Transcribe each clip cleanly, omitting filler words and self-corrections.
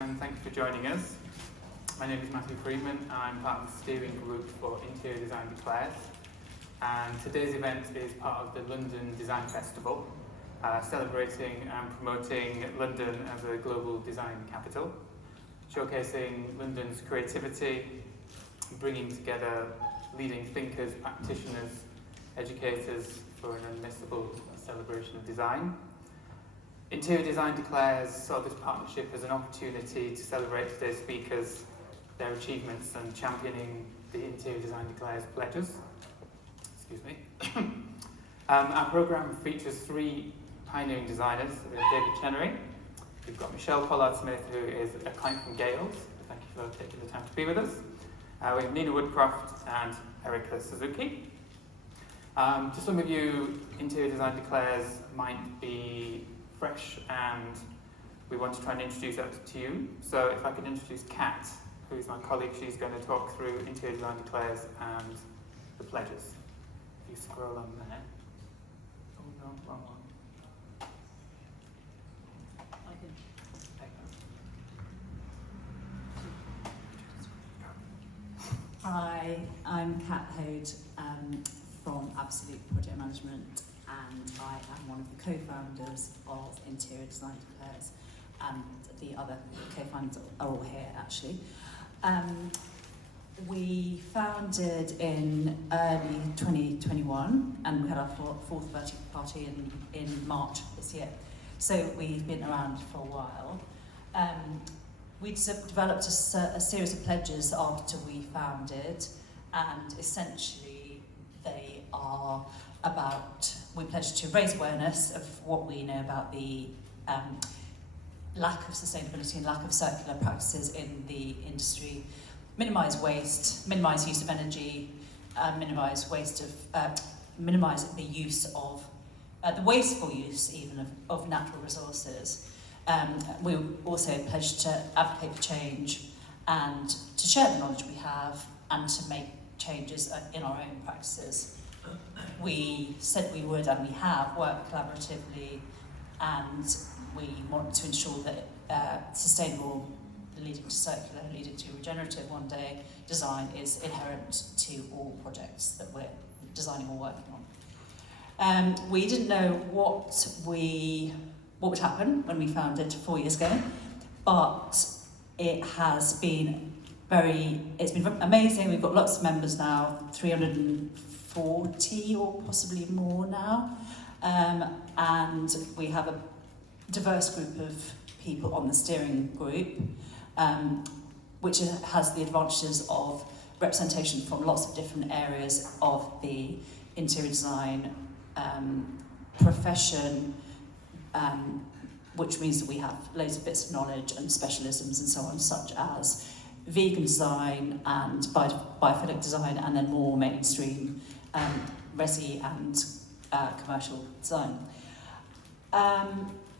And thank you for joining us. My name is Matthew Freeman and I'm part of the steering group for Interior Design Declares. And today's event is part of the London Design Festival, celebrating and promoting London as a global design capital, showcasing London's creativity, bringing together leading thinkers, practitioners, educators for an unmissable celebration of design. Interior Design Declares saw this partnership as an opportunity to celebrate today's speakers, their achievements and championing the Interior Design Declares pledges. Excuse me. Our programme features three pioneering designers. We have David Chenery, we've got Michelle Pollard-Smith, who is a client from GAILS. Thank you for taking the time to be with us. We have Nina Woodcroft and Erika Suzuki. To some of you, Interior Design Declares might be fresh and we want to try and introduce that to you. So if I could introduce Kat, who's my colleague, she's going to talk through Interior Design Declares and the pledges. If you scroll on there. Oh no, wrong one. I can. Hi, I'm Kat Hode from Absolute Project Management, and I am one of the co-founders of Interior Design Declares, and the other co-founders are all here actually. We founded in early 2021 and we had our fourth party in March this year. So we've been around for a while. We developed a series of pledges after we founded, and essentially they are about, we pledge to raise awareness of what we know about the lack of sustainability and lack of circular practices in the industry, minimise waste, minimise use of energy, minimise the use of, the wasteful use even of natural resources. We also pledge to advocate for change and to share the knowledge we have and to make changes in our own practices. We said we would, and we have, worked collaboratively, and we want to ensure that sustainable, leading to circular, leading to regenerative one day design is inherent to all projects that we're designing or working on. We didn't know what would happen when we founded 4 years ago, but it has been it's been amazing. We've got lots of members now, 340 or possibly more now, and we have a diverse group of people on the steering group, which has the advantages of representation from lots of different areas of the interior design profession, which means that we have loads of bits of knowledge and specialisms and so on, such as vegan design and biophilic design, and then more mainstream resi and commercial design.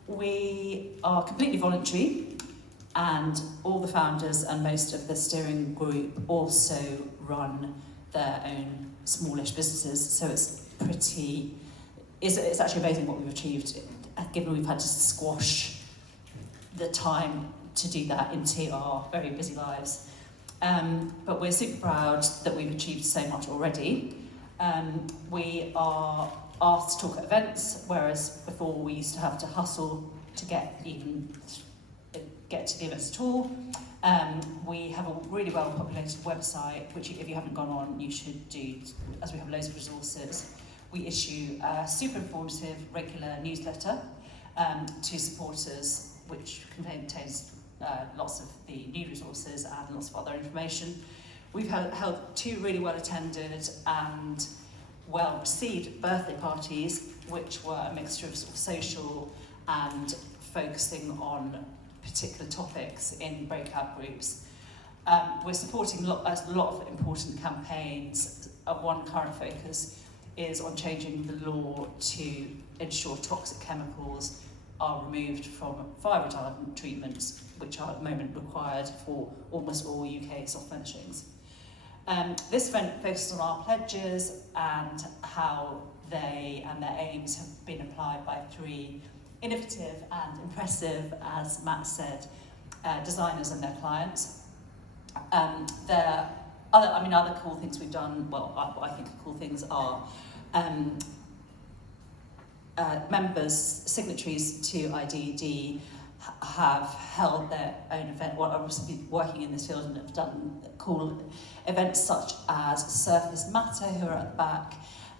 We are completely voluntary, and all the founders and most of the steering group also run their own smallish businesses, so it's actually amazing what we've achieved, given we've had to squash the time to do that into our very busy lives. But we're super proud that we've achieved so much already. We are asked to talk at events, whereas before we used to have to hustle to get to the events at all. We have a really well populated website, which if you haven't gone on, you should do, as we have loads of resources. We issue a super informative regular newsletter to supporters, which contains lots of the new resources and lots of other information. We've held two really well attended and well received birthday parties, which were a mixture of, social and focusing on particular topics in breakout groups. We're supporting a lot of important campaigns. One current focus is on changing the law to ensure toxic chemicals are removed from fire retardant treatments, which are at the moment required for almost all UK soft furnishings. This event focused on our pledges and how they and their aims have been applied by three innovative and impressive, as Matt said, designers and their clients. Other cool things we've done, well, what I think are cool things are members, signatories to IDD have held their own event, well, obviously working in this field and have done cool events such as Surface Matter, who are at the back,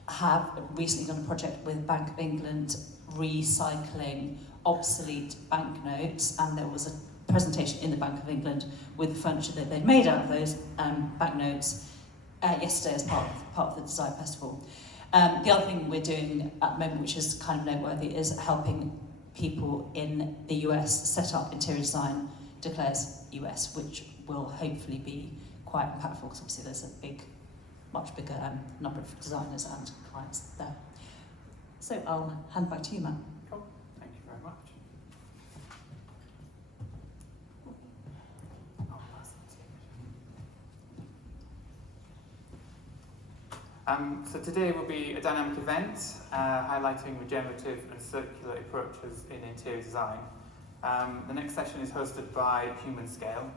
have recently done a project with Bank of England recycling obsolete banknotes, and there was a presentation in the Bank of England with the furniture that they'd made out of those banknotes yesterday as part of the design festival. The other thing we're doing at the moment, which is kind of noteworthy, is helping people in the US set up Interior Design Declares US, which will hopefully be quite impactful, because obviously there's a much bigger number of designers and clients there. So I'll hand back to you, Matt. Cool. Thank you very much. So today will be a dynamic event highlighting regenerative and circular approaches in interior design. The next session is hosted by Human+Co.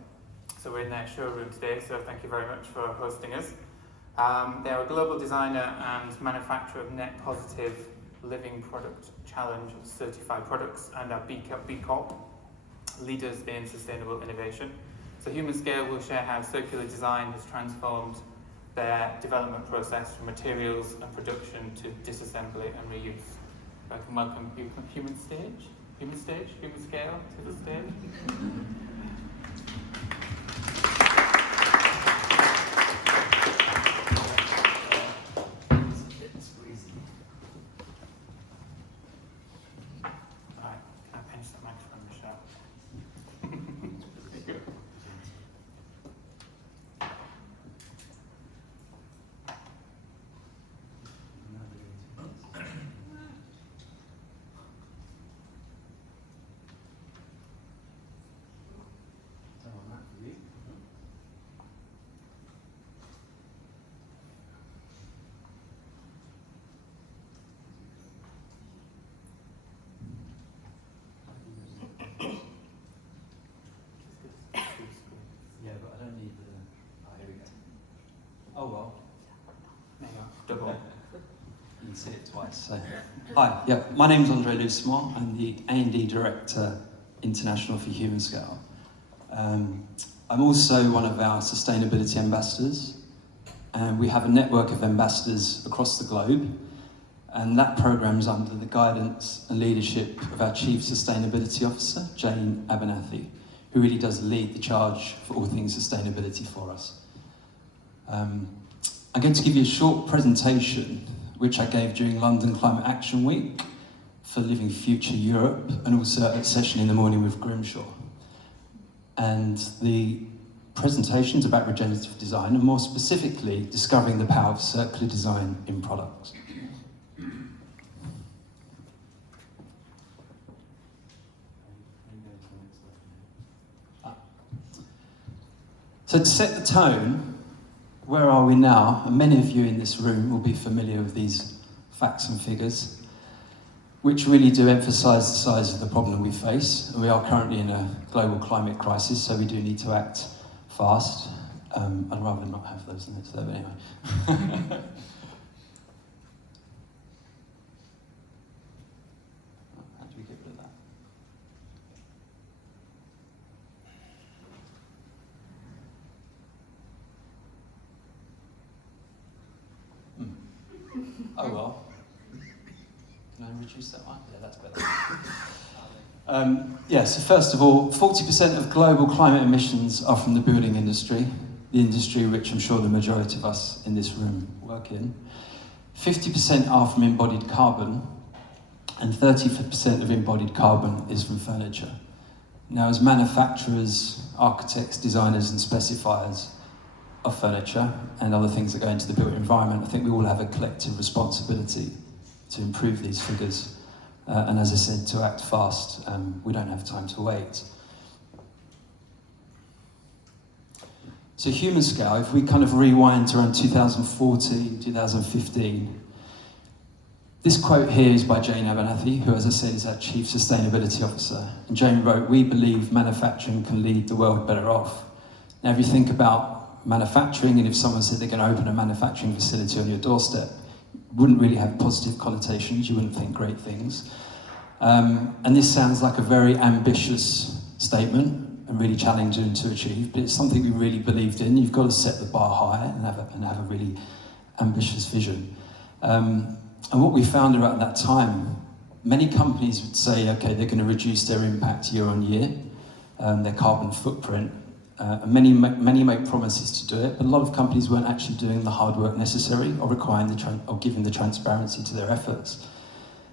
So we're in their showroom today, so thank you very much for hosting us. They're a global designer and manufacturer of net positive living product challenge certified products and are B Corp, leaders in sustainable innovation. So Human+Co will share how circular design has transformed their development process from materials and production to disassembly and reuse. I can welcome Human+Co to the stage. Alright, can I pinch the microphone, Michelle? Oh well. There you go. Double. You can see it twice. So. Hi, yeah, my name's Andre Lucemont. I'm the A&D Director International for Human+Co. I'm also one of our sustainability ambassadors, and we have a network of ambassadors across the globe, and that program's under the guidance and leadership of our Chief Sustainability Officer, Jane Abernathy, who really does lead the charge for all things sustainability for us. I'm going to give you a short presentation which I gave during London Climate Action Week for Living Future Europe, and also a session in the morning with Grimshaw. And the presentation's about regenerative design, and more specifically, discovering the power of circular design in products. So to set the tone, where are we now? And many of you in this room will be familiar with these facts and figures, which really do emphasise the size of the problem we face. We are currently in a global climate crisis, so we do need to act fast. I'd rather not have those in this, though, anyway. How do we get rid of that? Oh well. Can I reduce that one? Yeah, that's better. So first of all, 40% of global climate emissions are from the building industry, the industry which I'm sure the majority of us in this room work in. 50% are from embodied carbon, and 30% of embodied carbon is from furniture. Now, as manufacturers, architects, designers and specifiers of furniture and other things that go into the built environment, I think we all have a collective responsibility to improve these figures. And as I said, to act fast. We don't have time to wait. So Human+Co, if we kind of rewind to around 2014, 2015, This quote here is by Jane Abernathy, who, as I said, is our Chief Sustainability Officer. And Jane wrote, "We believe manufacturing can lead the world better off." Now, if you think about manufacturing, and if someone said they're going to open a manufacturing facility on your doorstep, it wouldn't really have positive connotations, you wouldn't think great things. And this sounds like a very ambitious statement and really challenging to achieve, but it's something we really believed in. You've got to set the bar high and have a really ambitious vision. And what we found around that time, many companies would say, okay, they're going to reduce their impact year on year, their carbon footprint, and many make promises to do it, but a lot of companies weren't actually doing the hard work necessary or requiring or giving the transparency to their efforts.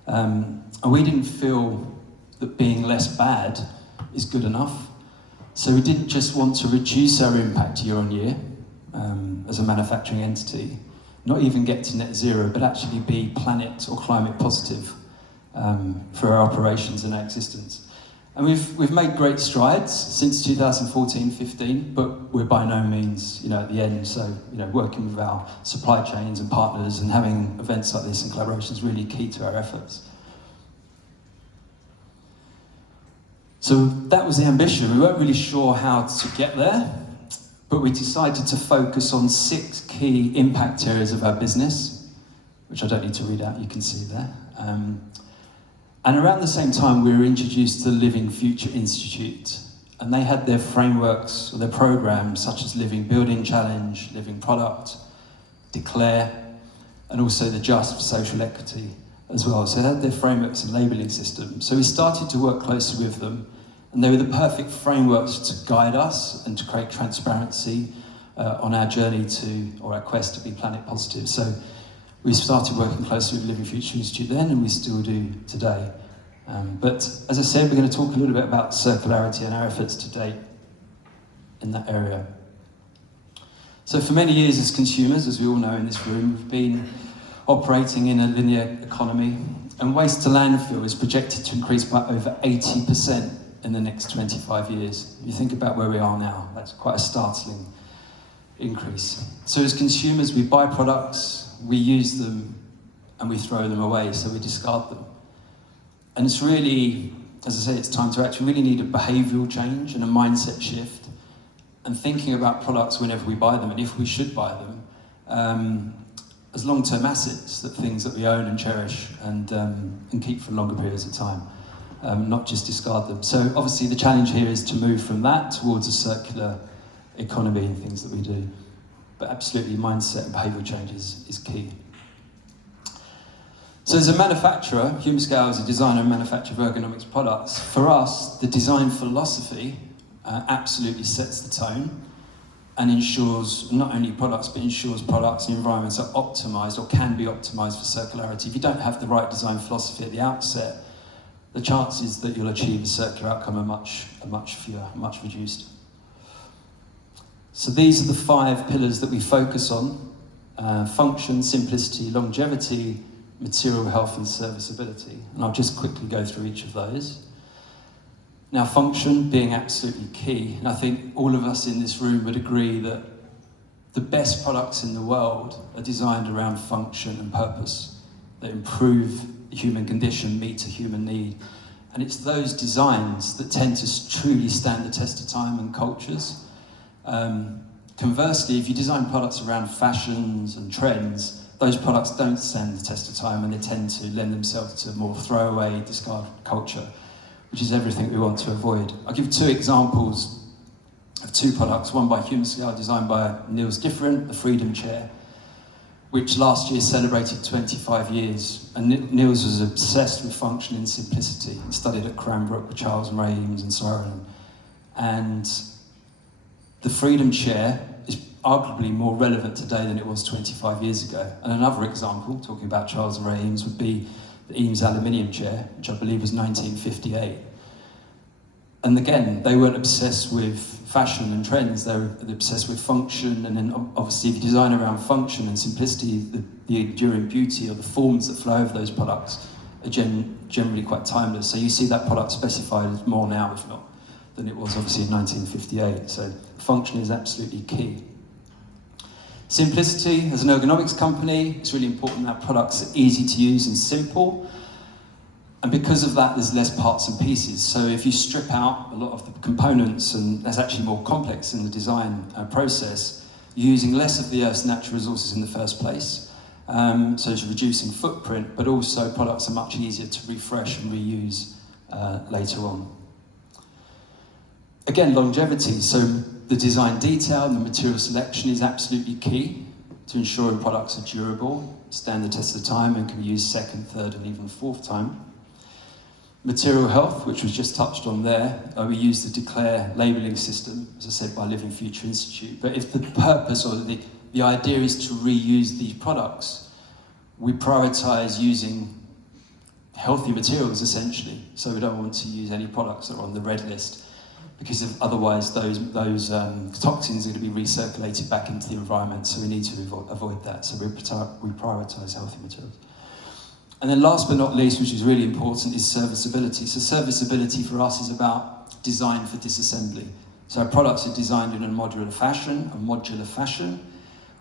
And we didn't feel that being less bad is good enough. So we didn't just want to reduce our impact year on year as a manufacturing entity, not even get to net zero, but actually be planet or climate positive for our operations and our existence. And we've made great strides since 2014-15, but we're by no means, at the end. So, working with our supply chains and partners and having events like this and collaboration is really key to our efforts. So that was the ambition. We weren't really sure how to get there, but we decided to focus on 6 key impact areas of our business, which I don't need to read out, you can see there. And around the same time, we were introduced to the Living Future Institute, and they had their frameworks or their programs such as Living Building Challenge, Living Product, Declare, and also the Just for Social Equity as well. So they had their frameworks and labelling systems. So we started to work closely with them, and they were the perfect frameworks to guide us and to create transparency on our journey or our quest to be planet positive. So we started working closely with Living Future Institute then, and we still do today. But as I said, we're going to talk a little bit about circularity and our efforts to date in that area. So for many years as consumers, as we all know in this room, we've been operating in a linear economy, and waste to landfill is projected to increase by over 80% in the next 25 years. If you think about where we are now, that's quite a startling increase. So as consumers, we buy products, we use them, and we throw them away, so we discard them. And it's really, as I say, it's time to act. We really need a behavioural change and a mindset shift, and thinking about products whenever we buy them, and if we should buy them, as long-term assets, that things that we own and cherish and keep for longer periods of time, not just discard them. So obviously the challenge here is to move from that towards a circular economy and things that we do. But absolutely mindset and behavioural change is key. So as a manufacturer, Human+Co is a designer and manufacturer of ergonomics products. For us, the design philosophy absolutely sets the tone and ensures not only products, but ensures products and environments are optimised or can be optimised for circularity. If you don't have the right design philosophy at the outset, the chances that you'll achieve a circular outcome are much fewer, much reduced. So these are the 5 pillars that we focus on: function, simplicity, longevity, material health and serviceability. And I'll just quickly go through each of those. Now, function being absolutely key, and I think all of us in this room would agree that the best products in the world are designed around function and purpose, that improve the human condition, meet a human need. And it's those designs that tend to truly stand the test of time and cultures. Conversely, if you design products around fashions and trends, those products don't stand the test of time, and they tend to lend themselves to a more throwaway, discard culture, which is everything we want to avoid. I'll give 2 examples of 2 products, one by Human+Co, designed by Niels Different, the Freedom Chair, which last year celebrated 25 years. And Niels was obsessed with function and simplicity. He studied at Cranbrook with Charles and Ray Eames and so on. And the Freedom Chair is arguably more relevant today than it was 25 years ago. And another example, talking about Charles and Ray Eames, would be the Eames aluminium chair, which I believe was 1958. And again, they weren't obsessed with fashion and trends, they were obsessed with function, and then obviously if you design around function and simplicity, the enduring beauty or the forms that flow over those products are generally quite timeless. So you see that product specified as more now, if not, than it was obviously in 1958. So function is absolutely key. Simplicity, as an ergonomics company, it's really important that products are easy to use and simple. And because of that, there's less parts and pieces. So if you strip out a lot of the components, and that's actually more complex in the design process, you're using less of the Earth's natural resources in the first place. So it's reducing footprint, but also products are much easier to refresh and reuse later on. Again, longevity. So the design detail and the material selection is absolutely key to ensuring products are durable, stand the test of time, and can be used second, third, and even fourth time. Material health, which was just touched on there, we use the Declare labelling system, as I said, by Living Future Institute. But if the purpose or the idea is to reuse these products, we prioritise using healthy materials, essentially. So we don't want to use any products that are on the red list, because otherwise those toxins are going to be recirculated back into the environment, so we need to avoid that. So we prioritise healthy materials. And then last but not least, which is really important, is serviceability. So serviceability for us is about design for disassembly. So our products are designed in a modular fashion,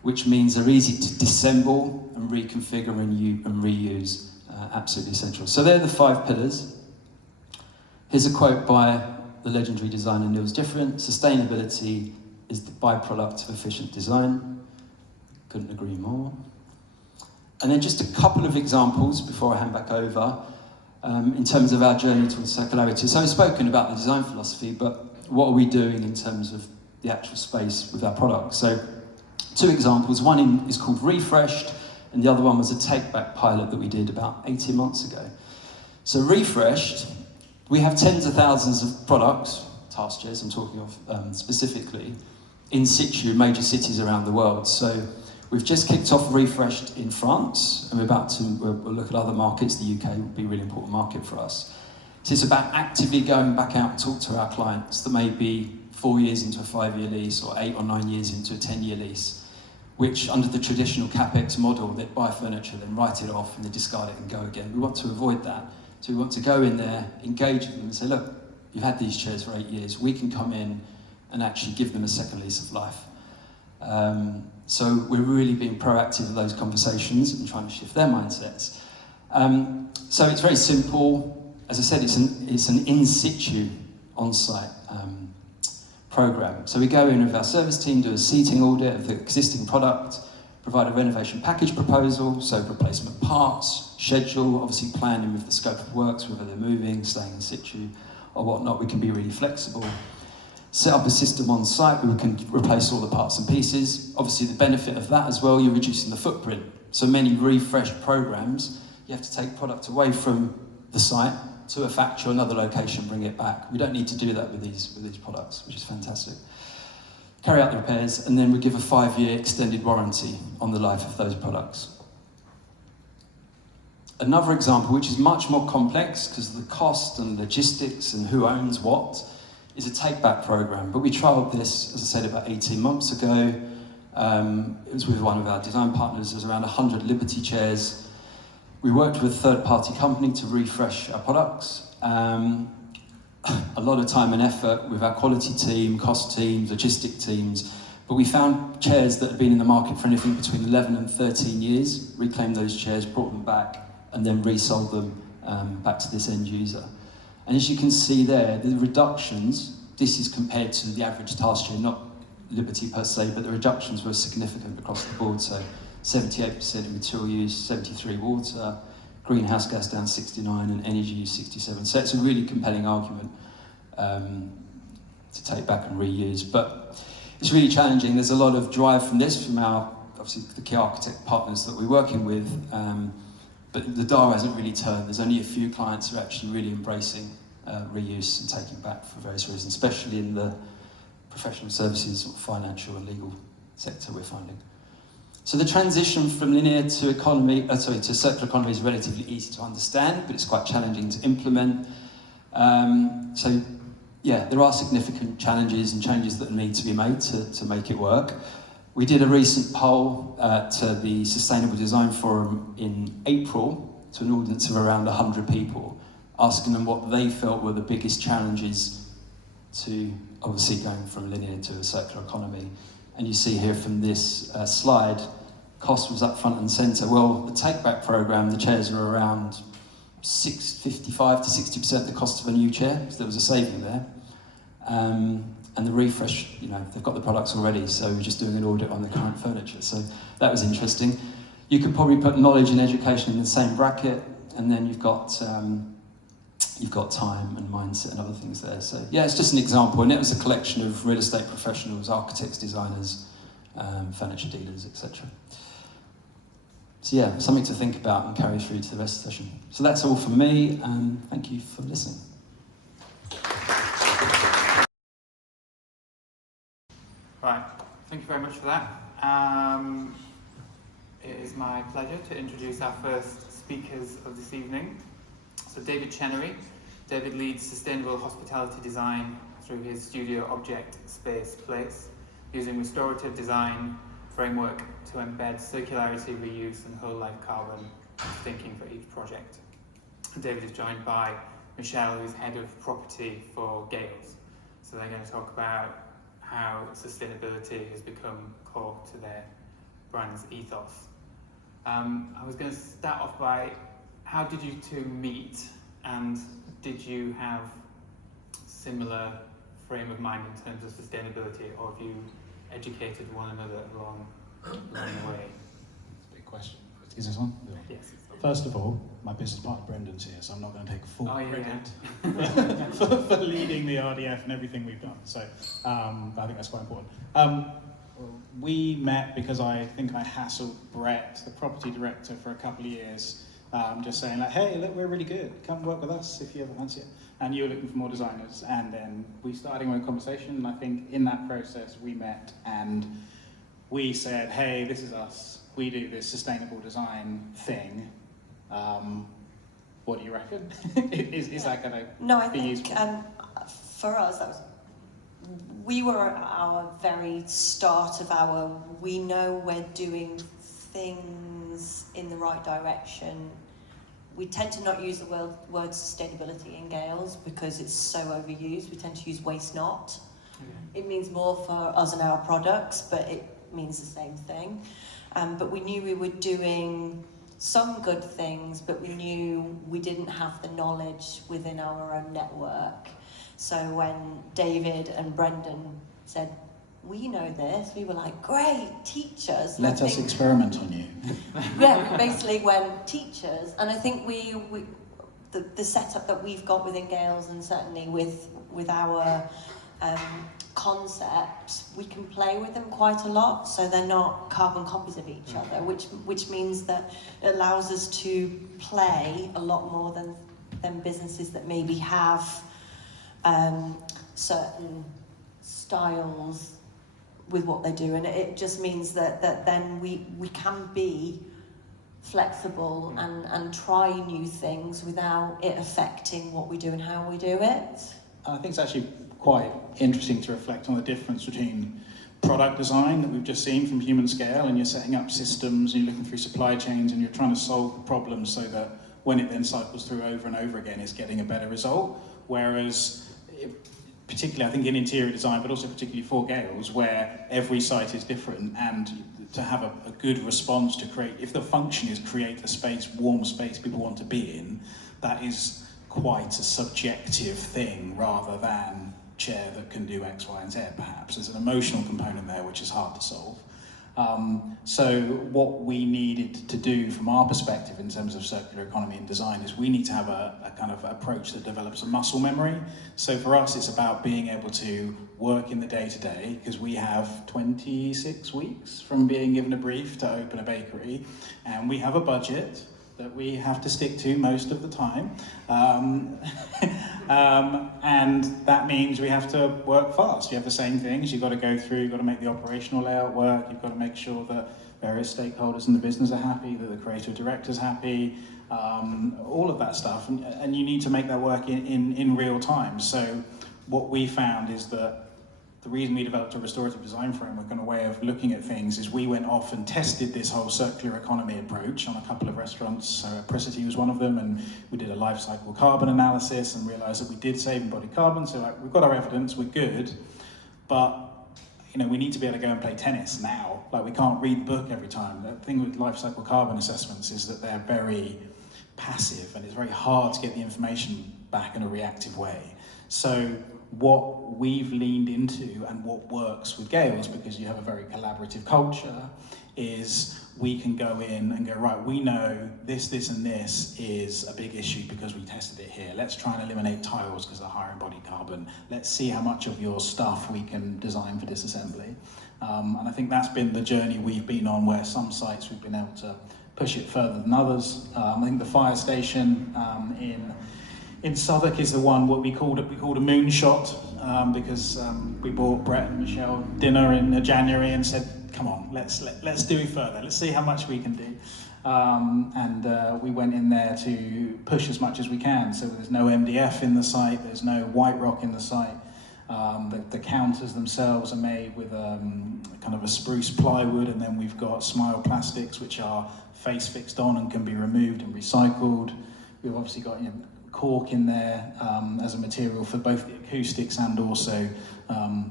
which means they're easy to disassemble and reconfigure and reuse. Absolutely essential. So they're the 5 pillars. Here's a quote by the legendary designer Niels Different: "Sustainability is the byproduct of efficient design." Couldn't agree more. And then just a couple of examples before I hand back over, in terms of our journey towards circularity. So I've spoken about the design philosophy, but what are we doing in terms of the actual space with our products? So 2 examples. One is called Refreshed, and the other one was a take-back pilot that we did about 18 months ago. So Refreshed, we have tens of thousands of products, task chairs I'm talking of specifically, in situ in major cities around the world. So we've just kicked off Refreshed in France, and we'll look at other markets. The UK will be a really important market for us. So it's about actively going back out and talk to our clients that may be 4 years into a 5-year lease, or 8 or 9 years into a 10-year lease, which under the traditional CapEx model, they buy furniture, then write it off, and they discard it and go again. We want to avoid that. So we want to go in there, engage with them and say, look, you've had these chairs for 8 years. We can come in and actually give them a second lease of life. So we're really being proactive in those conversations and trying to shift their mindsets. So it's very simple. As I said, it's an in situ, on-site program. So we go in with our service team, do a seating audit of the existing product, provide a renovation package proposal, so replacement parts, schedule, obviously planning with the scope of works, whether they're moving, staying in situ, or whatnot. We can be really flexible. Set up a system on site where we can replace all the parts and pieces. Obviously the benefit of that as well, you're reducing the footprint. So many refreshed programs, you have to take product away from the site to a factory or another location, bring it back. We don't need to do that with these products, which is fantastic. Carry out the repairs, and then we give a 5-year extended warranty on the life of those products. Another example, which is much more complex because of the cost and logistics and who owns what, is a take-back program. But we trialled this, as I said, about 18 months ago. It was with one of our design partners. There was around 100 Liberty chairs. We worked with a third-party company to refresh our products. A lot of time and effort with our quality team, cost teams, logistic teams. But we found chairs that had been in the market for anything between 11 and 13 years, reclaimed those chairs, brought them back, and then resold them back to this end user. And as you can see there, the reductions, this is compared to the average task chair, not Liberty per se, but the reductions were significant across the board. So 78% in material use, 73 water, greenhouse gas down 69, and energy use 67. So it's a really compelling argument to take back and reuse. But it's really challenging. There's a lot of drive from this, from our, obviously, the key architect partners that we're working with. But the dial hasn't really turned. There's only a few clients who are actually really embracing reuse and taking back for various reasons, especially in the professional services, financial and legal sector we're finding. So the transition from linear to to circular economy is relatively easy to understand, but it's quite challenging to implement. So yeah, there are significant challenges and changes that need to be made to make it work. We did a recent poll to the Sustainable Design Forum in April to an audience of around 100 people, asking them what they felt were the biggest challenges to obviously going from linear to a circular economy. And you see here from this slide, cost was up front and centre. Well, the take-back programme, the chairs are around 55 to 60% of the cost of a new chair, so there was a saving there. And the refresh, you know, they've got the products already, so we're just doing an audit on the current furniture. So that was interesting. You could probably put knowledge and education in the same bracket, and then you've got time and mindset and other things there. So yeah, it's just an example, and it was a collection of real estate professionals, architects, designers, furniture dealers, etc. So yeah, something to think about and carry through to the rest of the session. So that's all from me, and thank you for listening. Right, thank you very much for that. It is my pleasure to introduce our first speakers of this evening. So David Chenery. David leads sustainable hospitality design through his studio Object Space Place, using restorative design framework to embed circularity, reuse and whole life carbon thinking for each project. David is joined by Michelle, who's head of property for GAILS. So they're going to talk about how sustainability has become core to their brand's ethos. I was going to start off by, how did you two meet, and did you have similar frame of mind in terms of sustainability, or have you educated one another along the way? That's a big question. Is this on? Yes. First of all, my business partner Brendan's here, so I'm not going to take full credit for leading the RDF and everything we've done. So I think that's quite important. We met because I think I hassled Brett, the property director, for a couple of years, just saying like, hey, look, we're really good. Come work with us if you ever fancy it. And you were looking for more designers. And then we started having a conversation, and I think in that process we met and we said, hey, this is us. We do this sustainable design thing. What do you reckon? is that going to No, I be think useful? for us, we were at our very start of we know we're doing things in the right direction. We tend to not use the word sustainability in GAILS because it's so overused. We tend to use waste not. Okay. It means more for us and our products, but it means the same thing. But we knew we were doing some good things, but we knew we didn't have the knowledge within our own network. So when David and Brendan said, we know this, we were like, great, teach us. Let us experiment on you. Yeah, we basically went, teach us. And I think the setup that we've got within GAILS, and certainly with our concepts, we can play with them quite a lot, so they're not carbon copies of each other, which means that it allows us to play a lot more than businesses that maybe have certain styles with what they do, and it just means that then we can be flexible and try new things without it affecting what we do and how we do it. I think it's actually quite interesting to reflect on the difference between product design that we've just seen from human scale, and you're setting up systems and you're looking through supply chains and you're trying to solve the problem so that when it then cycles through over and over again, it's getting a better result. Whereas, particularly I think in interior design, but also particularly for GAILS, where every site is different, and to have a good response to create, if the function is create a space, warm space people want to be in, that is quite a subjective thing rather than chair that can do X, Y, and Z perhaps. There's an emotional component there which is hard to solve. So what we needed to do from our perspective in terms of circular economy and design is we need to have a kind of approach that develops a muscle memory. So for us it's about being able to work in the day-to-day, because we have 26 weeks from being given a brief to open a bakery, and we have a budget that we have to stick to most of the time. And that means we have to work fast. You have the same things, you've got to go through, you've got to make the operational layout work, you've got to make sure that various stakeholders in the business are happy, that the creative director's happy, all of that stuff. And you need to make that work in real time. So what we found is that the reason we developed a restorative design framework and a way of looking at things is we went off and tested this whole circular economy approach on a couple of restaurants. So Apricity was one of them, and we did a life cycle carbon analysis and realized that we did save embodied carbon. So we've got our evidence, we're good, but we need to be able to go and play tennis now. Like, we can't read the book every time. The thing with life cycle carbon assessments is that they're very passive, and it's very hard to get the information back in a reactive way. So what we've leaned into and what works with GAILS, because you have a very collaborative culture, is we can go in and go, right, we know this, and this is a big issue because we tested it here. Let's try and eliminate tiles because they're higher embodied carbon. Let's see how much of your stuff we can design for disassembly. And I think that's been the journey we've been on, where some sites we've been able to push it further than others. I think the fire station in Southwark is the one what we called a moonshot, because we bought Brett and Michelle dinner in January and said, come on, let's do it further. Let's see how much we can do. And we went in there to push as much as we can. So there's no MDF in the site, there's no white rock in the site. The counters themselves are made with kind of a spruce plywood, and then we've got smile plastics which are face fixed on and can be removed and recycled. We've obviously got cork in there as a material for both the acoustics and also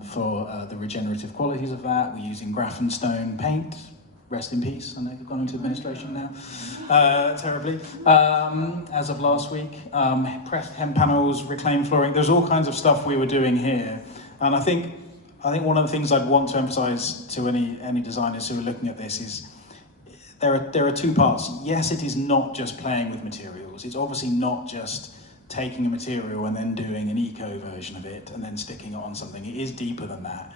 for the regenerative qualities of that. We're using graphenstone paint. Rest in peace. I know you've gone into administration now, terribly. As of last week, pressed hem panels, reclaimed flooring. There's all kinds of stuff we were doing here, and I think one of the things I'd want to emphasise to any designers who are looking at this is there are two parts. Yes, it is not just playing with materials. It's obviously not just taking a material and then doing an eco version of it and then sticking it on something. It is deeper than that,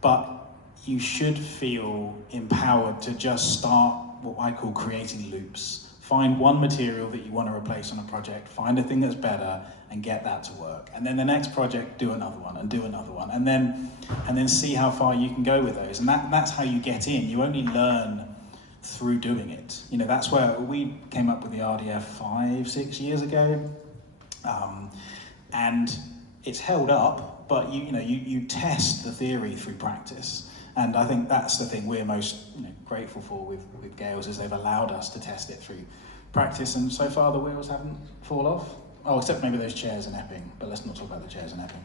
but you should feel empowered to just start what I call creating loops. Find one material that you want to replace on a project, find a thing that's better, and get that to work. And then the next project, do another one, and do another one, and then see how far you can go with those. And that's how you get in. You only learn through doing it. That's where we came up with the RDF 5-6 years ago, and it's held up. But you test the theory through practice. And I think that's the thing we're most grateful for with GAILS, is they've allowed us to test it through practice, and so far the wheels haven't fallen off. Oh, except maybe those chairs in Epping, but let's not talk about the chairs in Epping.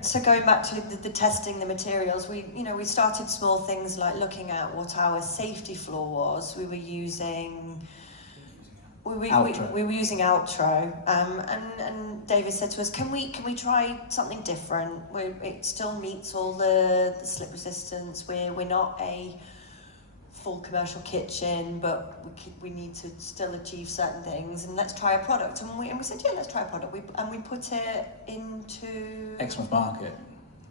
So going back to the testing the materials, we started small things like looking at what our safety floor was. We were using Outro, and David said to us, "Can we try something different? It still meets all the slip resistance. We're not a full commercial kitchen, but we need to still achieve certain things. And let's try a product." And we said, "Yeah, let's try a product." We put it into Exmouth Market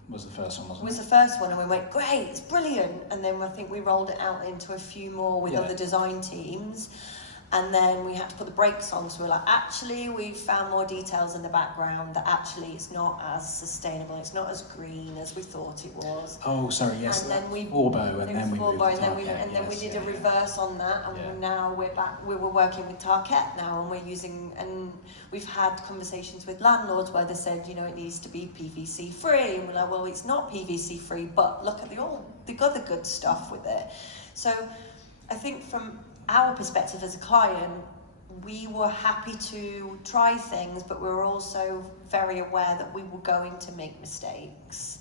was the first one, wasn't it? Was the first one, and we went, "Great, it's brilliant." And then I think we rolled it out into a few more with other design teams. And then we had to put the brakes on, so we were like, actually, we've found more details in the background that actually it's not as sustainable, it's not as green as we thought it was. Oh, sorry, yes. And then we Orbo, and then we moved to then we did a reverse on that, and now we're back. We were working with Tarkett now, and we've had conversations with landlords where they said, it needs to be PVC free, and we're like, well, it's not PVC free, but look at the other good stuff with it. So I think from our perspective as a client, we were happy to try things, but we were also very aware that we were going to make mistakes,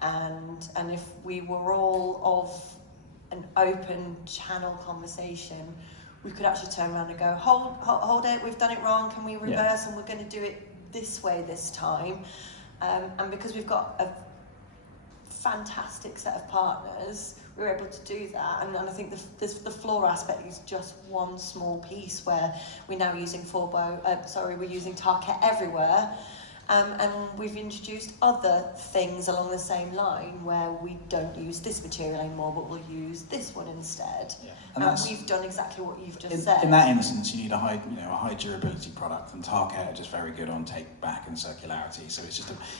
and if we were all of an open channel conversation, we could actually turn around and go, hold it, we've done it wrong, can we reverse, and we're going to do it this way this time. And because we've got a fantastic set of partners, we were able to do that, and I think the floor aspect is just one small piece where we're now using we're using Tarkett everywhere, and we've introduced other things along the same line where we don't use this material anymore, but we'll use this one instead. Yeah. And we've done exactly what you've just said. In that instance, you need a high durability product, and Tarkett are just very good on take back and circularity. So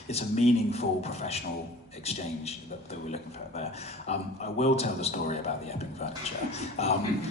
it's a meaningful professional exchange that we're looking for there. I will tell the story about the Epping furniture.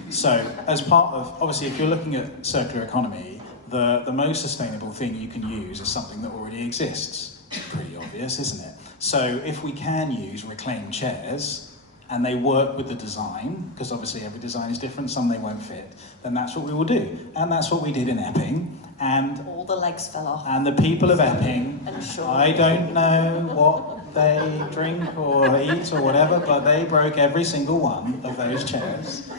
So as part of, obviously, if you're looking at circular economy, the most sustainable thing you can use is something that already exists. Pretty obvious, isn't it? So if we can use reclaimed chairs, and they work with the design, because obviously every design is different, some they won't fit, then that's what we will do. And that's what we did in Epping. And all the legs fell off. And the people of Epping, I don't know what they drink or eat or whatever, but they broke every single one of those chairs.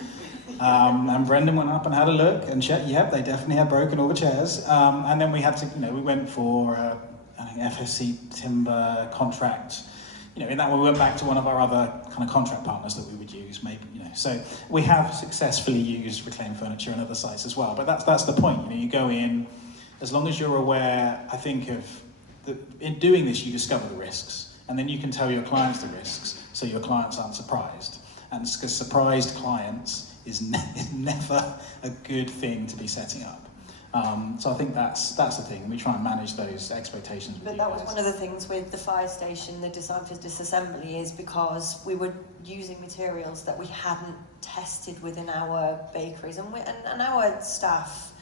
And Brendan went up and had a look and checked, yep, they definitely had broken all the chairs. And then we had to, we went for I think FSC timber contract. In that one we went back to one of our other kind of contract partners that we would use, maybe, So we have successfully used reclaimed furniture in other sites as well. But that's the point, you go in, as long as you're aware, I think, in doing this you discover the risks. And then you can tell your clients the risks, so your clients aren't surprised. And because surprised clients is never a good thing to be setting up. So I think that's the thing. We try and manage those expectations. But that was one of the things with the fire station, the design for disassembly, is because we were using materials that we hadn't tested within our bakeries, and our staff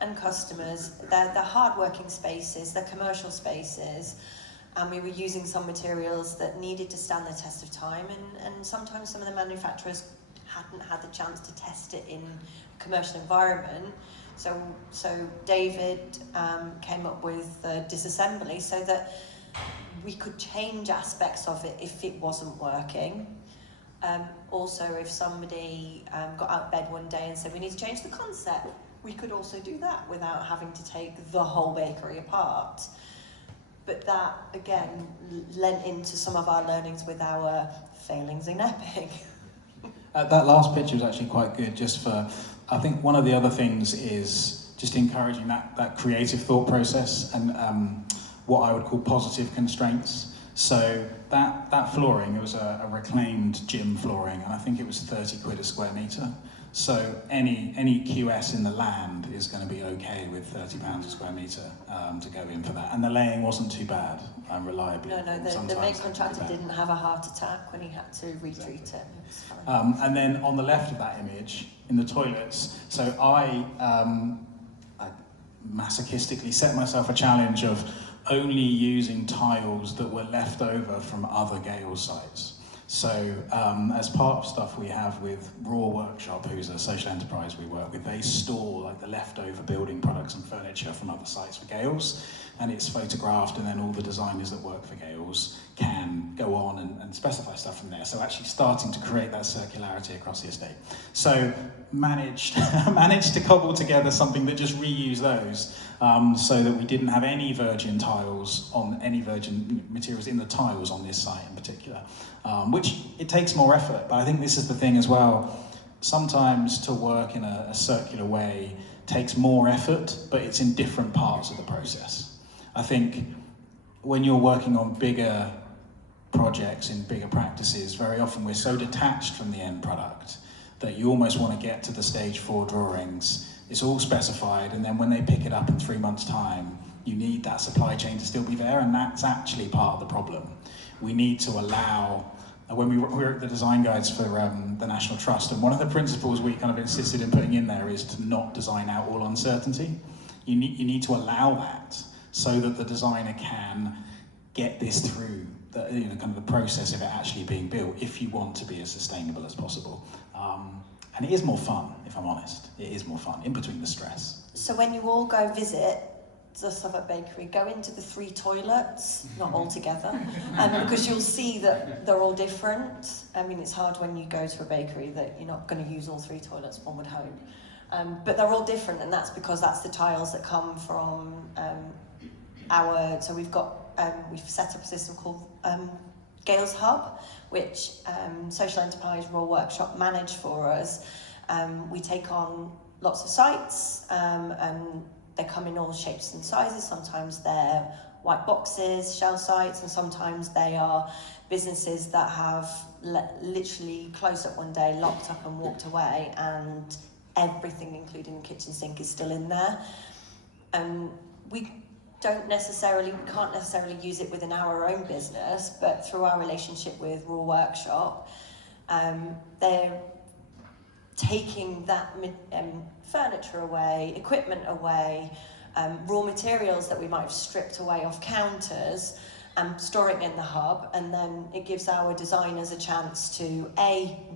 and customers. They're hard-working spaces, they're commercial spaces, and we were using some materials that needed to stand the test of time, and sometimes some of the manufacturers hadn't had the chance to test it in a commercial environment. So David came up with the disassembly so that we could change aspects of it if it wasn't working. Also, if somebody got out of bed one day and said we need to change the concept, we could also do that without having to take the whole bakery apart. But that, again, lent into some of our learnings with our failings in Epic. That last picture was actually quite good, just for, I think one of the other things is just encouraging that creative thought process and what I would call positive constraints. So that flooring, it was a reclaimed gym flooring, and I think it was 30 quid a square metre. So any QS in the land is going to be okay with £30 a square metre to go in for that. And the laying wasn't too bad, reliably. No, the main contractor didn't have a heart attack when he had to retreat it. It was fine. And then on the left of that image, in the toilets, so I masochistically set myself a challenge of only using tiles that were left over from other GAILS sites. So as part of stuff we have with Raw Workshop, who's a social enterprise we work with, they store like the leftover building products and furniture from other sites for GAILS, and it's photographed, and then all the designers that work for GAILS can go on and specify stuff from there. So actually starting to create that circularity across the estate. So managed to cobble together something that just reused those, so that we didn't have any virgin tiles on any virgin materials in the tiles on this site in particular. Which it takes more effort, but I think this is the thing as well. Sometimes to work in a circular way takes more effort, but it's in different parts of the process. I think when you're working on bigger projects in bigger practices, very often we're so detached from the end product that you almost want to get to the stage 4 drawings. It's all specified, and then when they pick it up in 3 months' time, you need that supply chain to still be there, and that's actually part of the problem. We need to allow, when we were at the design guides for the National Trust, and one of the principles we kind of insisted in putting in there is to not design out all uncertainty. You need to allow that so that the designer can get this through the kind of the process of it actually being built, if you want to be as sustainable as possible. And it is more fun, if I'm honest. It is more fun, in between the stress. So when you all go visit the Southwark Bakery, go into the 3 toilets, not all together, because you'll see that they're all different. I mean, it's hard when you go to a bakery that you're not going to use all 3 toilets, one would hope. But they're all different, and that's because that's the tiles that come from so we've set up a system called GAILS Hub, which Social Enterprise Raw Workshop manage for us. We take on lots of sites, and they come in all shapes and sizes. Sometimes they're white boxes, shell sites, and sometimes they are businesses that have literally closed up one day, locked up and walked away, and everything, including the kitchen sink, is still in there. We can't necessarily use it within our own business, but through our relationship with Raw Workshop, they're taking that furniture away, equipment away, raw materials that we might have stripped away off counters, and storing it in the hub, and then it gives our designers a chance to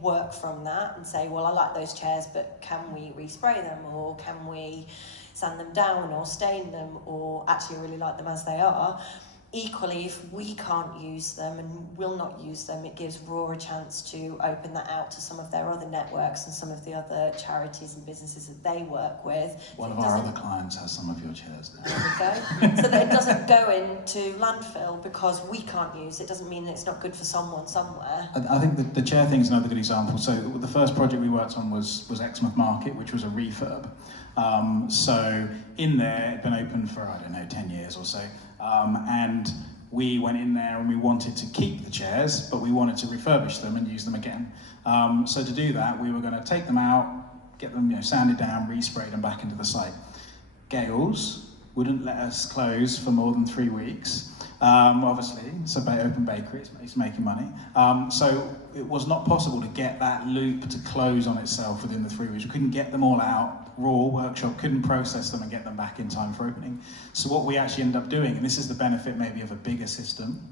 work from that and say, well, I like those chairs, but can we respray them, or can we sand them down or stain them, or actually really like them as they are. equally, if we can't use them and will not use them, it gives Raw a chance to open that out to some of their other networks and some of the other charities and businesses that they work with. One of our other clients has some of your chairs there. There we go. So that it doesn't go into landfill because we can't use it. Doesn't mean that it's not good for someone somewhere. I think the chair thing is another good example. So the first project we worked on was Exmouth Market, which was a refurb. So in there, it'd been open for, I don't know, 10 years or so. And we went in there and we wanted to keep the chairs, but we wanted to refurbish them and use them again. So to do that, we were going to take them out, get them sanded down, resprayed them back into the site. GAILS wouldn't let us close for more than 3 weeks. Obviously, it's an open bakery, it's making money. So it was not possible to get that loop to close on itself within the 3 weeks. We couldn't get them all out. Raw workshop couldn't process them and get them back in time for opening. So what we actually ended up doing, and this is the benefit maybe of a bigger system,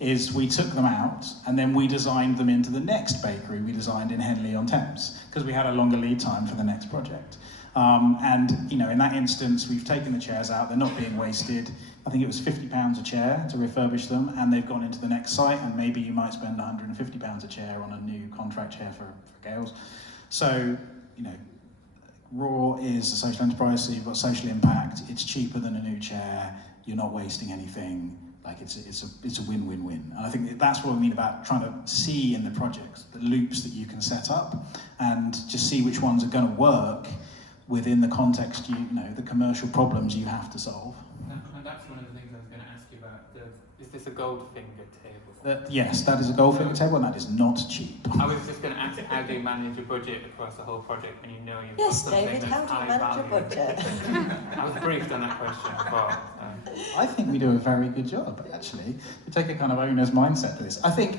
is we took them out and then we designed them into the next bakery we designed in Henley-on-Thames, because we had a longer lead time for the next project. And in that instance, we've taken the chairs out, they're not being wasted. I think it was £50 a chair to refurbish them, and they've gone into the next site, and maybe you might spend £150 a chair on a new contract chair for GAILS. So, Raw is a social enterprise, so you've got social impact, it's cheaper than a new chair, you're not wasting anything, like it's a win-win-win. And I think that's what I mean about trying to see in the projects, the loops that you can set up, and just see which ones are going to work within the context, the commercial problems you have to solve. That's one of the things I was going to ask you about. Is this a Goldfinger table? Yes, that is a Goldfinger table, and that is not cheap. I was just going to ask, how do you manage your budget across the whole project when you know you've Yes, got something David, that's how do you high manage your value? budget? I was briefed on that question before. I think we do a very good job, actually. We take a kind of owner's mindset to this. I think,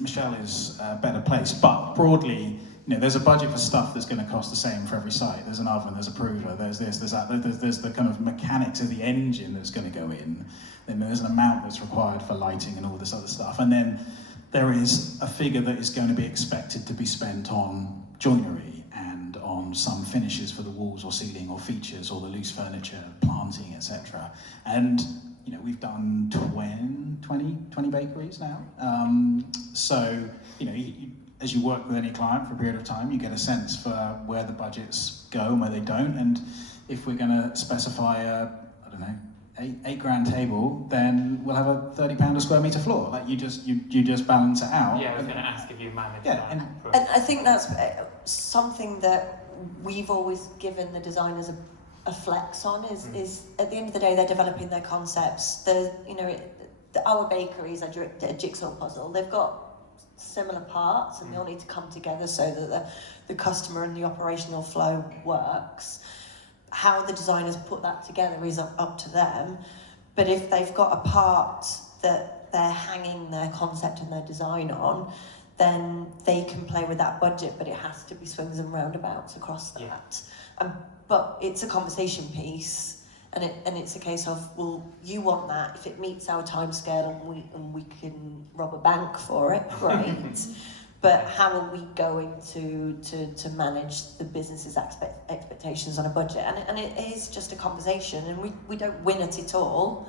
Michelle is better placed, but broadly, there's a budget for stuff that's going to cost the same for every site. There's an oven, there's a prover, there's this, there's that, there's the kind of mechanics of the engine that's going to go in. Then there's an amount that's required for lighting and all this other stuff. And then there is a figure that is going to be expected to be spent on joinery and on some finishes for the walls or ceiling or features or the loose furniture, planting, etc. And we've done 20 bakeries now. As you work with any client for a period of time, you get a sense for where the budgets go and where they don't. And if we're going to specify £8,000 table, then we'll have a £30 a square metre floor. Like you just balance it out. Yeah, I was going to ask if you manage Yeah, that. And I think that's something that we've always given the designers a flex on. Is at the end of the day, they're developing their concepts. Our bakeries are a jigsaw puzzle. They've got similar parts, and they all need to come together so that the customer and the operational flow works. How the designers put that together is up to them, but if they've got a part that they're hanging their concept and their design on, then they can play with that budget, but it has to be swings and roundabouts across that. But it's a conversation piece, and it's a case of, well, you want that, if it meets our timescale and we can rob a bank for it, great. But how are we going to manage the business's expectations on a budget? And it is just a conversation, and we don't win at it all,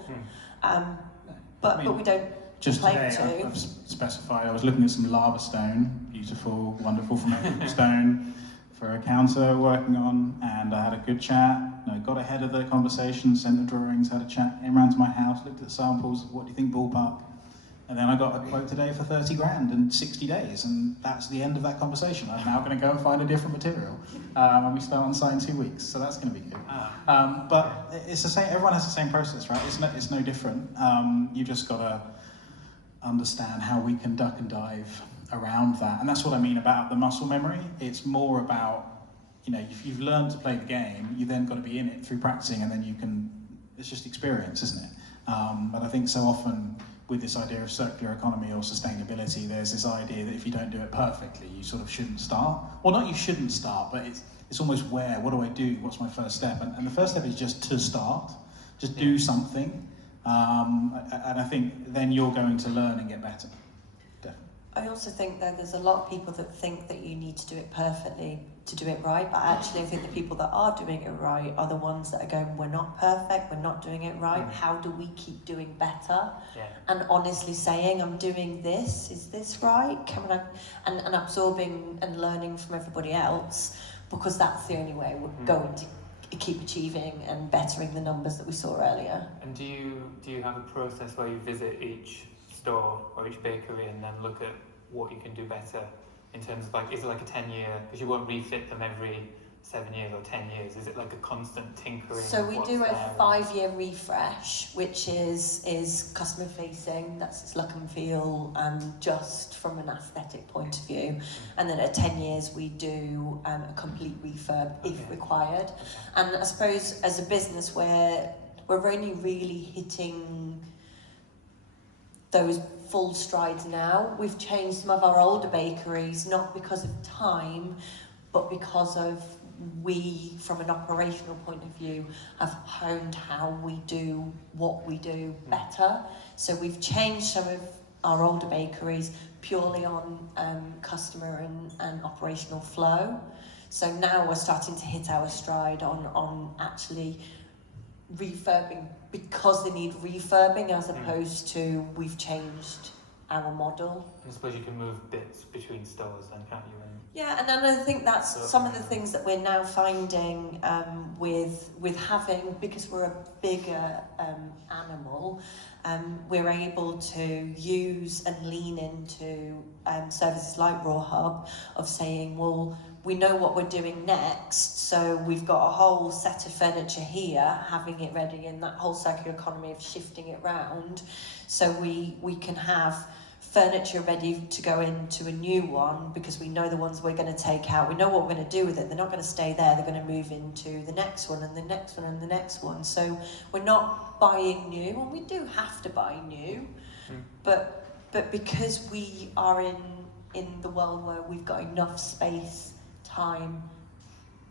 but we don't just play today, to. I've specified, I was looking at some lava stone, beautiful, wonderful from stone, for a counter working on, and I had a good chat. Got ahead of the conversation, sent the drawings, had a chat, came round to my house, looked at the samples, what do you think ballpark? And then I got a quote today for 30 grand in 60 days, and that's the end of that conversation. I'm now going to go and find a different material, and we start on site in 2 weeks, so that's going to be good. But it's the same. Everyone has the same process, right? It's no different. You just got to understand how we can duck and dive around that, and that's what I mean about the muscle memory. It's more about, if you've learned to play the game, you then got to be in it through practicing, and then you can. It's just experience, isn't it? But I think so often, with this idea of circular economy or sustainability, there's this idea that if you don't do it perfectly, you sort of shouldn't start. Well, not you shouldn't start, but it's almost what do I do? What's my first step? And the first step is just to start, just do something. And I think then you're going to learn and get better. Definitely. I also think that there's a lot of people that think that you need to do it perfectly to do it right, but actually I think the people that are doing it right are the ones that are going, we're not perfect, we're not doing it right, how do we keep doing better? Yeah. And honestly saying, I'm doing this, is this right? And absorbing and learning from everybody else, because that's the only way we're going to keep achieving and bettering the numbers that we saw earlier. And do you have a process where you visit each store or each bakery and then look at what you can do better in terms of, like, is it like a 10-year, because you won't refit them every 7 years or 10 years, is it like a constant tinkering? So we do a there? 5-year refresh, which is customer facing, that's its look and feel, just from an aesthetic point of view. And then at 10 years we do a complete refurb if required. And I suppose as a business where we're only really hitting those full strides now. We've changed some of our older bakeries, not because of time, but because of we, from an operational point of view, have honed how we do what we do better. So we've changed some of our older bakeries purely on customer and operational flow. So now we're starting to hit our stride on actually refurbing because they need refurbing, as opposed to we've changed our model. I suppose you can move bits between stores then, can't you? Yeah, and then I think that's some of the things that we're now finding with having, because we're a bigger animal, we're able to use and lean into services like Raw Hub of saying, well, we know what we're doing next, so we've got a whole set of furniture here, having it ready, and that whole circular economy of shifting it round, so we can have furniture ready to go into a new one, because we know the ones we're going to take out, we know what we're going to do with it, they're not going to stay there, they're going to move into the next one and the next one and the next one. So we're not buying new, and we do have to buy new, but because we are in the world where we've got enough space, time,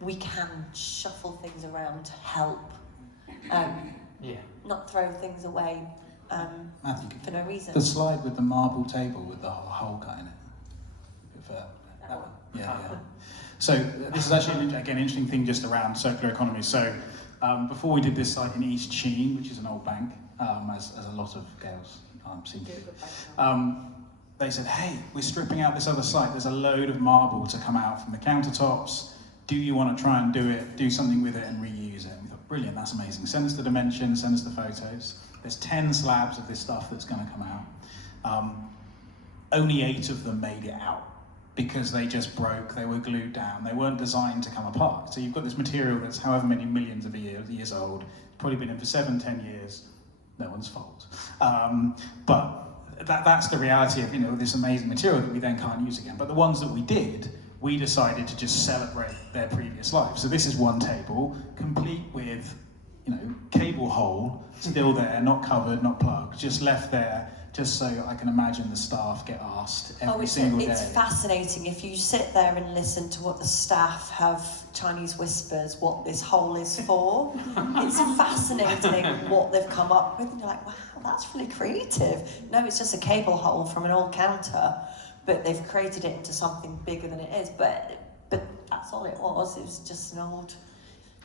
we can shuffle things around to help, not throw things away Matthew, for no reason. the slide with the marble table with the hole cut in it. That one. Yeah. So this is actually, again, an interesting thing just around circular economy. So before we did this site in East Sheen, which is an old bank, as a lot of GAILS seem to be, they said, hey, we're stripping out this other site. There's a load of marble to come out from the countertops. Do you want to try and do something with it and reuse it? And we thought, brilliant, that's amazing. Send us the dimensions, send us the photos. There's 10 slabs of this stuff that's going to come out. Only 8 of them made it out because they just broke, they were glued down, they weren't designed to come apart. So you've got this material that's however many millions of years old, probably been in for 7-10 years, no one's fault. But that's the reality of this amazing material that we then can't use again. But the ones that we did, we decided to just celebrate their previous life. So this is one table, complete with cable hole, still there, not covered, not plugged, just left there, just so I can imagine the staff get asked every single day. It's fascinating if you sit there and listen to what the staff have Chinese whispers, what this hole is for. It's fascinating what they've come up with, and you're like, wow, that's really creative. No, it's just a cable hole from an old counter, but they've created it into something bigger than it is. But that's all it was. It was just an old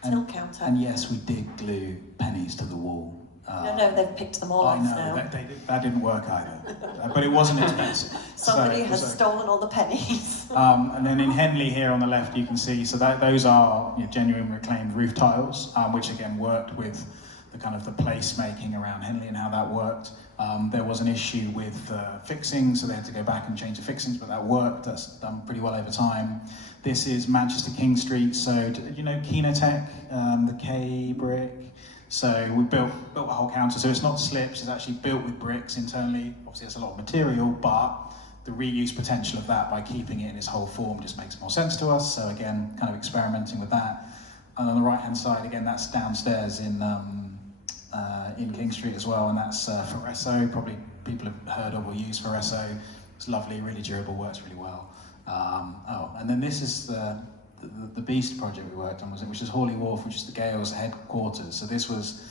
till counter. And yes, we did glue pennies to the wall. No, they've picked them all off now. That didn't work either, but it wasn't expensive. Somebody has stolen all the pennies. And then in Henley here on the left, you can see, so those are genuine reclaimed roof tiles, which again worked with the kind of the placemaking around Henley and how that worked. There was an issue with fixing, so they had to go back and change the fixings, but that worked. That's done pretty well over time. This is Manchester King Street, so Kinetech, the K brick. So we built a whole counter, so it's not slips, it's actually built with bricks internally. Obviously it's a lot of material, but the reuse potential of that by keeping it in its whole form just makes more sense to us. So again, kind of experimenting with that. And on the right hand side, again, that's downstairs in King Street as well, and that's Ferresso. Probably people have heard of or used Ferresso. It's lovely, really durable, works really well. And then this is the Beast project we worked on, which is Hawley Wharf, which is the GAILS headquarters. So this was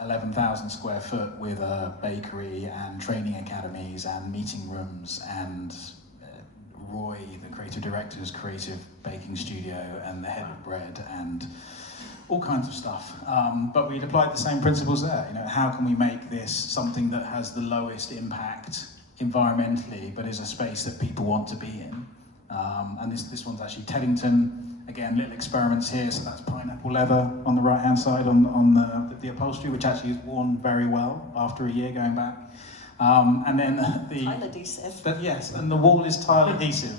11,000 square foot with a bakery and training academies and meeting rooms and Roy, the creative director's creative baking studio, and the head of bread, and all kinds of stuff. But we'd applied the same principles there. You know, how can we make this something that has the lowest impact environmentally, but is a space that people want to be in? And this one's actually Teddington. Again, little experiments here. So that's pineapple leather on the right-hand side on the upholstery, which actually is worn very well after a year going back. And then the Tile adhesive. Yes, and the wall is tile adhesive.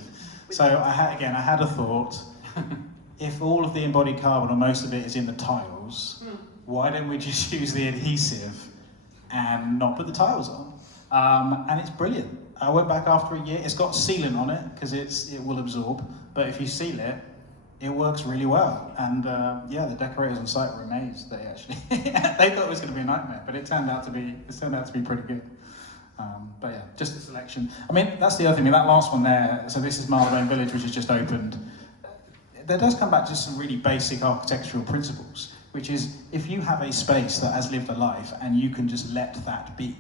So I had a thought. If all of the embodied carbon, or most of it, is in the tiles, why don't we just use the adhesive and not put the tiles on? And it's brilliant. I went back after a year. It's got sealant on it because it will absorb. But if you seal it, it works really well. And the decorators on site were amazed. They actually they thought it was going to be a nightmare, but it turned out to be pretty good. But yeah, just a selection. I mean, that's the other thing. That last one there. So this is Marylebone Village, which has just opened. There does come back to some really basic architectural principles, which is if you have a space that has lived a life and you can just let that be,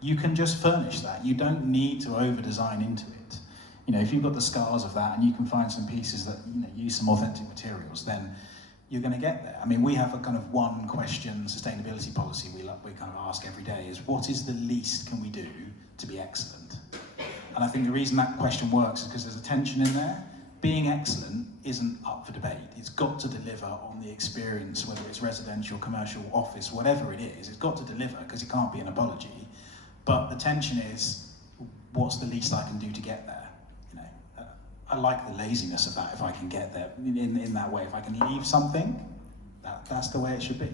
you can just furnish that. You don't need to over-design into it. You know, if you've got the scars of that and you can find some pieces that, you know, use some authentic materials, then you're going to get there. I mean, we have a kind of one question sustainability policy we kind of ask every day is, what is the least can we do to be excellent? And I think the reason that question works is because there's a tension in there. Being excellent isn't up for debate. It's got to deliver on the experience, whether it's residential, commercial, office, whatever it is. It's got to deliver because it can't be an apology. But the tension is, what's the least I can do to get there? You know, I like the laziness of that. If I can get there in that way, if I can leave something, that's the way it should be.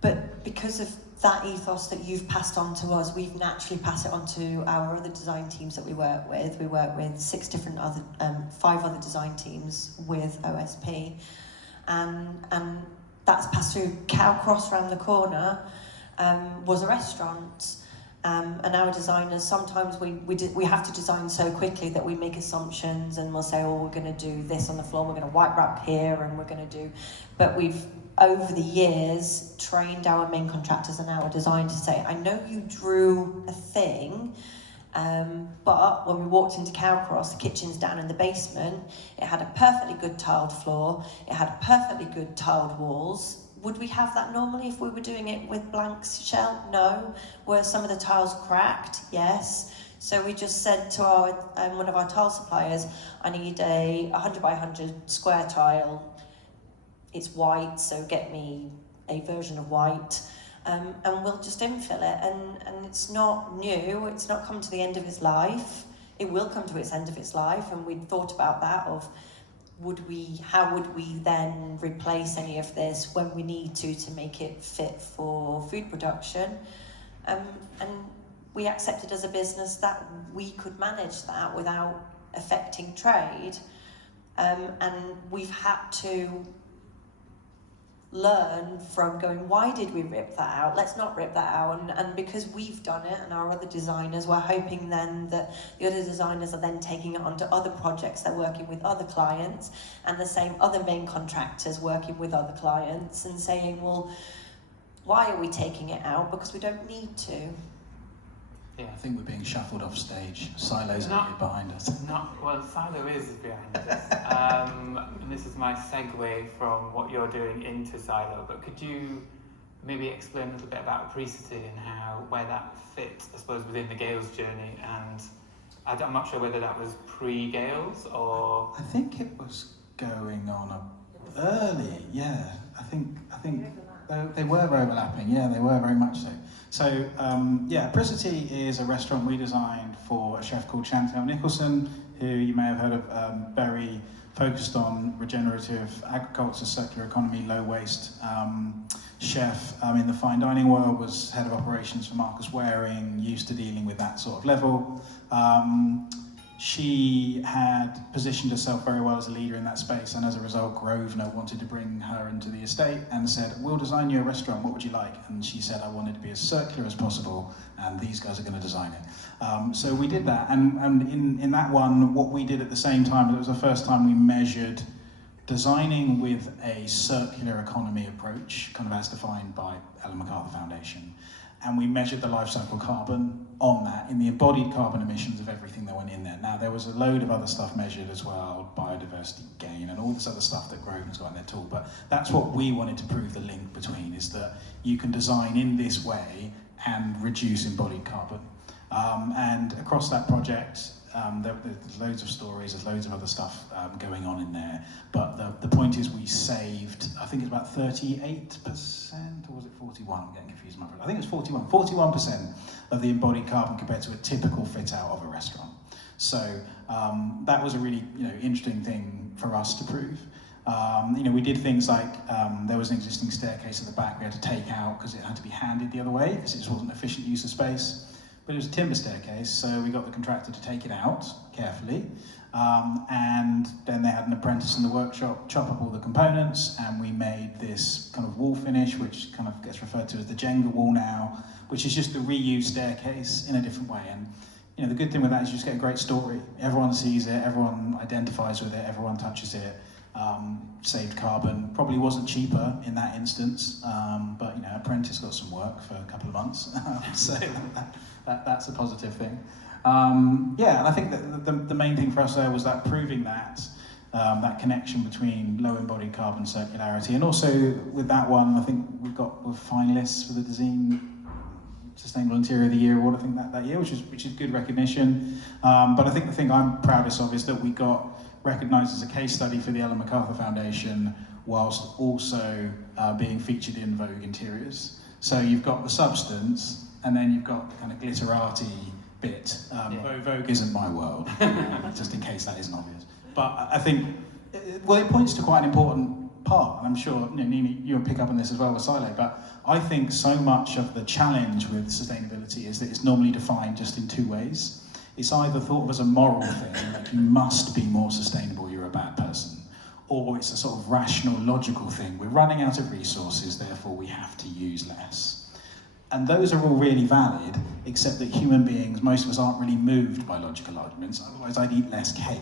But because of that ethos that you've passed on to us, we've naturally passed it on to our other design teams that we work with. We work with 5 other design teams with OSP, and that's passed through. Cow Cross round the corner was a restaurant, and our designers, sometimes we have to design so quickly that we make assumptions and we'll say, oh, we're going to do this on the floor, we're going to white wrap here, and we're going to do, but we've over the years trained our main contractors and our design to say, I know you drew a thing, but when we walked into Cow Cross, the kitchen's down in the basement, it had a perfectly good tiled floor, it had perfectly good tiled walls. Would we have that normally if we were doing it with blank shell? No. Were some of the tiles cracked? Yes. So we just said to our one of our tile suppliers, I need a 100 by 100 square tile. It's white, so get me a version of white, and we'll just infill it. And it's not new, it's not come to the end of its life. It will come to its end of its life, and we'd thought about that of, how would we then replace any of this when we need to make it fit for food production? And we accepted as a business that we could manage that without affecting trade. And we've had to learn from going, why did we rip that out? Let's not rip that out. And because we've done it and our other designers, we're hoping then that the other designers are then taking it onto other projects, they're working with other clients, and the same other main contractors working with other clients and saying, well, why are we taking it out? Because we don't need to. Yeah. I think we're being shuffled off stage. Silo's behind us. Well, Silo is behind us. And this is my segue from what you're doing into Silo, but could you maybe explain a little bit about Apricity and where that fits, I suppose, within the GAILS journey? And I'm not sure whether that was pre-GAILS or... I think it was going on early, yeah. I think they were overlapping, yeah, they were very much so. So, Apricity is a restaurant we designed for a chef called Chantal Nicholson, who you may have heard of, very focused on regenerative agriculture, circular economy, low waste chef in the fine dining world, was head of operations for Marcus Waring, used to dealing with that sort of level. She had positioned herself very well as a leader in that space, and as a result, Grosvenor wanted to bring her into the estate and said, we'll design you a restaurant, what would you like? And she said, I wanted to be as circular as possible, and these guys are going to design it. So we did that, and in that one, what we did at the same time, it was the first time we measured designing with a circular economy approach, kind of as defined by Ellen MacArthur Foundation. And we measured the life cycle carbon on that, in the embodied carbon emissions of everything that went in there. Now, there was a load of other stuff measured as well, biodiversity gain and all this other stuff that Groveland's got in their tool, but that's what we wanted to prove the link between, is that you can design in this way and reduce embodied carbon. And across that project, there's loads of stories, there's loads of other stuff going on in there, but the point is we saved, I think it's about 38%, or was it 41? I'm getting confused. I think it's 41% of the embodied carbon compared to a typical fit out of a restaurant. So that was a really interesting thing for us to prove. We did things like, there was an existing staircase at the back we had to take out because it had to be handed the other way because it just wasn't efficient use of space. But it was a timber staircase, so we got the contractor to take it out carefully. And then they had an apprentice in the workshop chop up all the components, and we made this kind of wall finish, which kind of gets referred to as the Jenga wall now, which is just the reused staircase in a different way. And the good thing with that is you just get a great story. Everyone sees it, everyone identifies with it, everyone touches it. Saved carbon, probably wasn't cheaper in that instance, but apprentice got some work for a couple of months, so that's a positive thing. And I think that the main thing for us there was that proving that connection between low embodied carbon circularity, and also with that one, I think we're finalists for the Design Sustainable Interior of the Year award, I think that year, which is good recognition. But I think the thing I'm proudest of is that we got recognised as a case study for the Ellen MacArthur Foundation, whilst also being featured in Vogue Interiors. So you've got the substance, and then you've got the kind of glitterati bit. Vogue isn't my world, just in case that isn't obvious. But I think, it points to quite an important part, and I'm sure, Nina, you'll pick up on this as well with Silo, but I think so much of the challenge with sustainability is that it's normally defined just in two ways. It's either thought of as a moral thing, like you must be more sustainable, you're a bad person, or it's a sort of rational, logical thing. We're running out of resources, therefore we have to use less. And those are all really valid, except that human beings, most of us aren't really moved by logical arguments, otherwise I'd eat less cake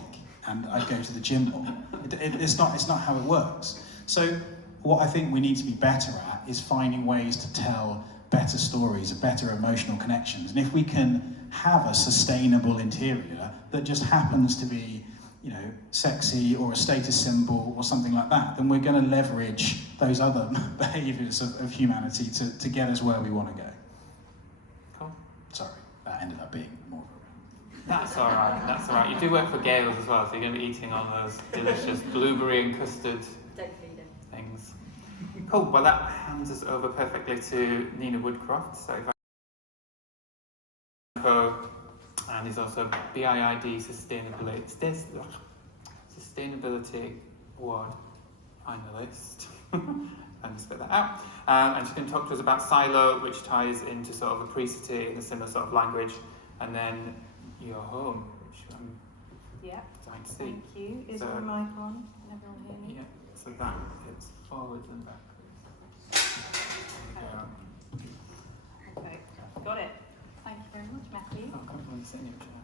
and I'd go to the gym more. It's not how it works. So what I think we need to be better at is finding ways to tell better stories, better emotional connections. And if we can have a sustainable interior that just happens to be, sexy or a status symbol or something like that, then we're going to leverage those other behaviours of humanity to get us where we want to go. Cool. Sorry, that ended up being more. That's all right. You do work for GAILS as well, so you're going to be eating all those delicious blueberry and custard things. Cool. Well, that hands us over perfectly to Nina Woodcroft. So if I and he's also BIID Sustainability Award finalist. And spit that out. And she's going to talk to us about Silo, which ties into sort of apricity in a similar sort of language, and then your home, which I'm excited to see. Thank you. Is my mic on? Can everyone hear me? Yeah. So that hits forwards and backwards. Okay, got it. Thank you very much, Matthew. Oh, come on, sit in your chair.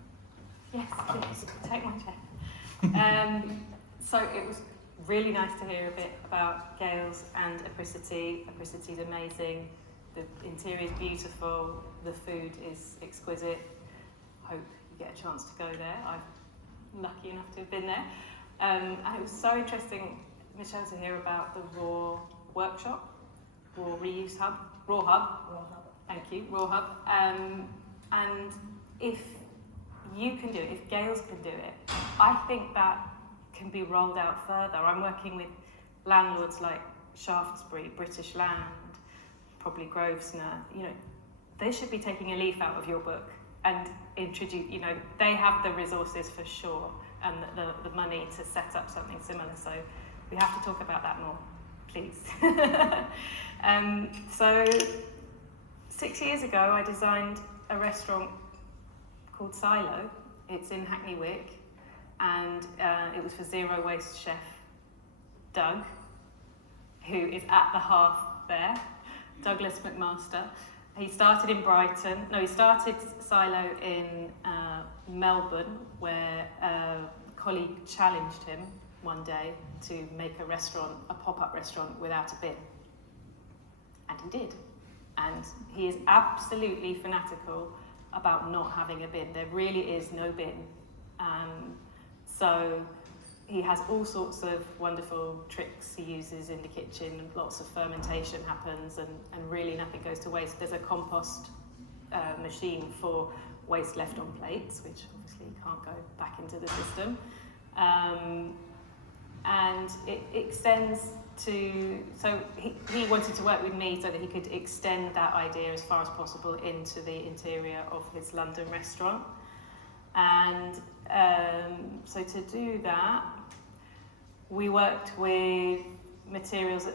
Yes, please, take my chair. So it was really nice to hear a bit about GAILS and apricity. Apricity is amazing. The interior is beautiful. The food is exquisite. Hope you get a chance to go there. I'm lucky enough to have been there. And it was so interesting, Michelle, to hear about the raw workshop, raw reuse hub, raw hub. Thank you, raw hub. And if you can do it, if GAILS can do it, I think that can be rolled out further. I'm working with landlords like Shaftesbury, British Land, probably Grosvenor. They should be taking a leaf out of your book and introduce, they have the resources for sure and the money to set up something similar. So we have to talk about that more, please. So 6 years ago, I designed a restaurant called Silo. It's in Hackney Wick, and it was for zero waste chef Doug, who is at the hearth there, Douglas McMaster. He started in Brighton. No, he started Silo in Melbourne, where a colleague challenged him one day to make a restaurant, a pop-up restaurant without a bin. And he did. And he is absolutely fanatical about not having a bin. There really is no bin. So he has all sorts of wonderful tricks he uses in the kitchen. Lots of fermentation happens, and really nothing goes to waste. There's a compost machine for waste left on plates, which obviously can't go back into the system. And it extends to, so he wanted to work with me so that he could extend that idea as far as possible into the interior of his London restaurant. And so to do that, we worked with materials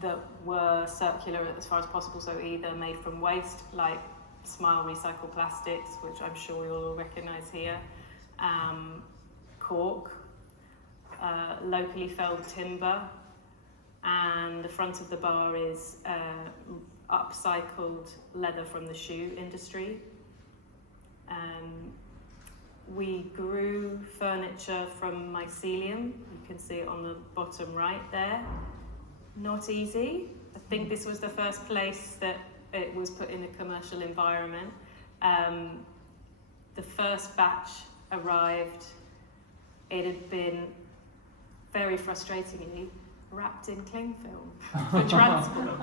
that were circular as far as possible, so either made from waste, like Smile recycled plastics, which I'm sure we all recognise here, cork, locally felled timber, and the front of the bar is upcycled leather from the shoe industry. We grew furniture from mycelium. You can see it on the bottom right there. Not easy. I think this was the first place that it was put in a commercial environment. The first batch arrived. It had been, very frustratingly, wrapped in cling film for transport,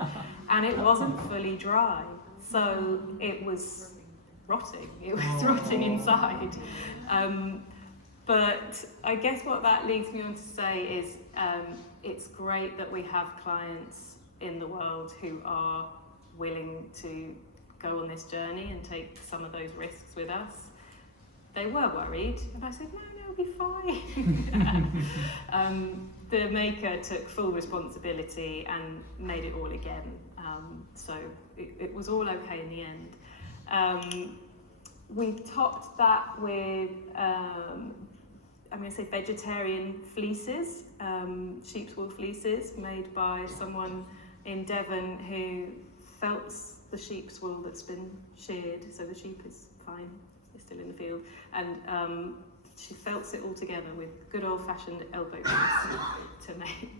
and it wasn't fully dry, so it was rotting. It was rotting inside. But I guess what that leads me on to say is it's great that we have clients in the world who are willing to go on this journey and take some of those risks with us. They were worried, and I said, no, it'll be fine. The maker took full responsibility and made it all again. So it was all okay in the end. We topped that with, I'm going to say vegetarian fleeces, sheep's wool fleeces made by someone in Devon who felts the sheep's wool that's been sheared, so the sheep is fine, it's still in the field, and she felts it all together with good old-fashioned elbow grease to make.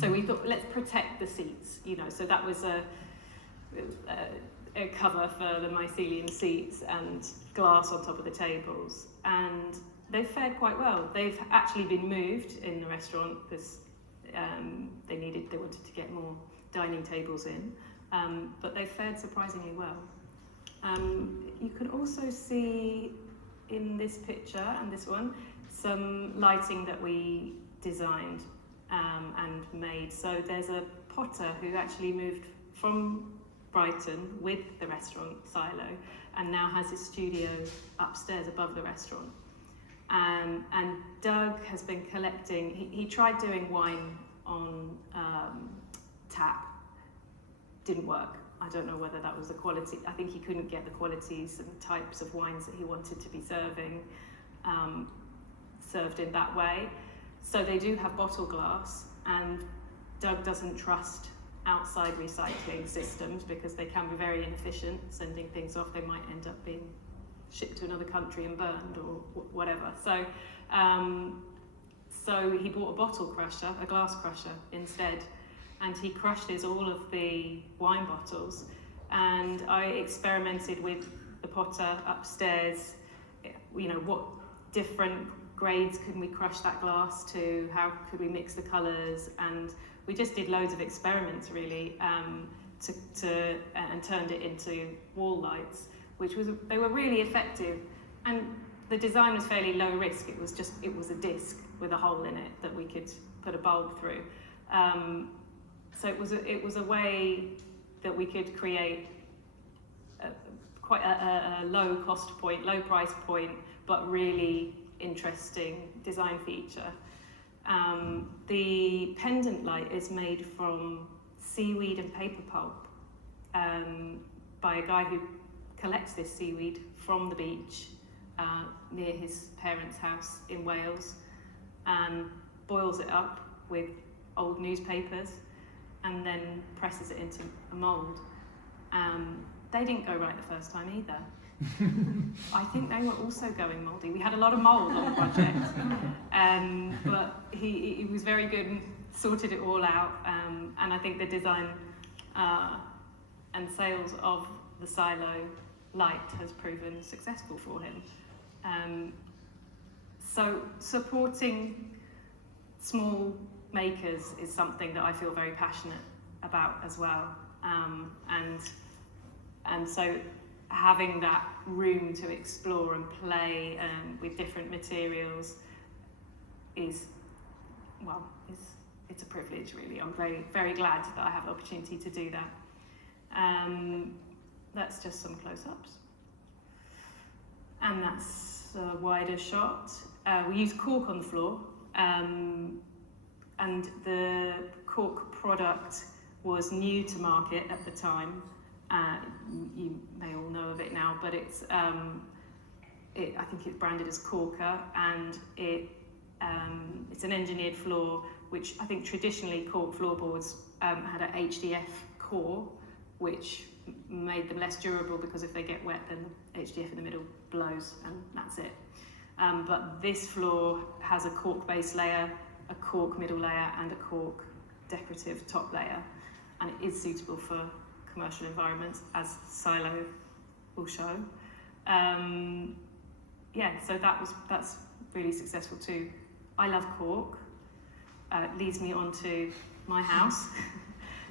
So we thought, let's protect the seats, you know, so that was a cover for the mycelium seats and glass on top of the tables, and they've fared quite well. They've actually been moved in the restaurant because they wanted to get more dining tables in, but they've fared surprisingly well. You can also see in this picture and this one some lighting that we designed and made. So there's a potter who actually moved from Brighton with the restaurant silo and now has his studio upstairs above the restaurant. And Doug has been collecting, he tried doing wine on tap, didn't work. I don't know whether that was the quality. I think he couldn't get the qualities and types of wines that he wanted to be serving served in that way. So they do have bottle glass, and Doug doesn't trust outside recycling systems because they can be very inefficient, sending things off. They might end up being shipped to another country and burned or whatever. So, so he bought a bottle crusher, a glass crusher instead, and he crushes all of the wine bottles. And I experimented with the potter upstairs, you know, what different grades can we crush that glass to, how could we mix the colours, and we just did loads of experiments really and turned it into wall lights, they were really effective, and the design was fairly low risk. It was a disc with a hole in it that we could put a bulb through. So it was a way that we could create quite a low cost point, low price point, but really interesting design feature. The pendant light is made from seaweed and paper pulp by a guy who collects this seaweed from the beach near his parents' house in Wales and boils it up with old newspapers and then presses it into a mould. they didn't go right the first time either. I think they were also going mouldy. We had a lot of mould on the project, but he was very good and sorted it all out. And I think the design and sales of the silo light has proven successful for him. So supporting small makers is something that I feel very passionate about as well. And so having that room to explore and play with different materials is, well, it's a privilege really. I'm very, very glad that I have the opportunity to do that. That's just some close-ups. And that's a wider shot. We use cork on the floor, and the cork product was new to market at the time. You may all know of it now, but it's I think it's branded as Corker, and it's an engineered floor, which I think traditionally cork floorboards had an HDF core, which made them less durable because if they get wet, then the HDF in the middle blows, and that's it. But this floor has a cork base layer, a cork middle layer, and a cork decorative top layer, and it is suitable for commercial environments, as Silo will show. Yeah, so that's really successful too. I love cork. It leads me on to my house.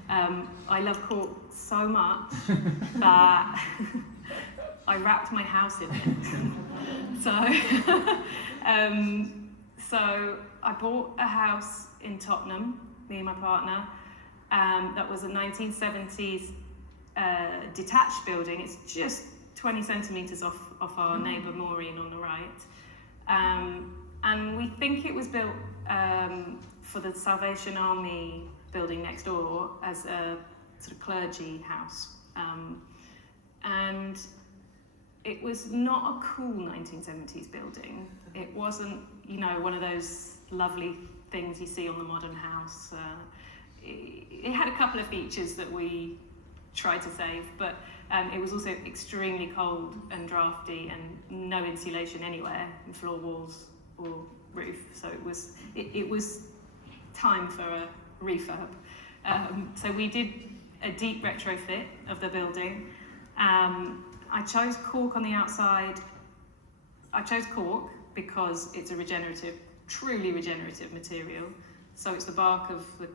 I love cork so much that I wrapped my house in it. So I bought a house in Tottenham, me and my partner, that was a 1970s detached building. It's just 20 centimetres off our neighbour Maureen on the right. And we think it was built for the Salvation Army building next door as a sort of clergy house. And it was not a cool 1970s building. It wasn't, you know, one of those lovely things you see on the modern house. It had a couple of features that we tried to save, but it was also extremely cold and drafty and no insulation anywhere in floor, walls or roof. So it was time for a refurb. So we did a deep retrofit of the building. I chose cork on the outside. I chose cork because it's a regenerative, truly regenerative material. So it's the bark of the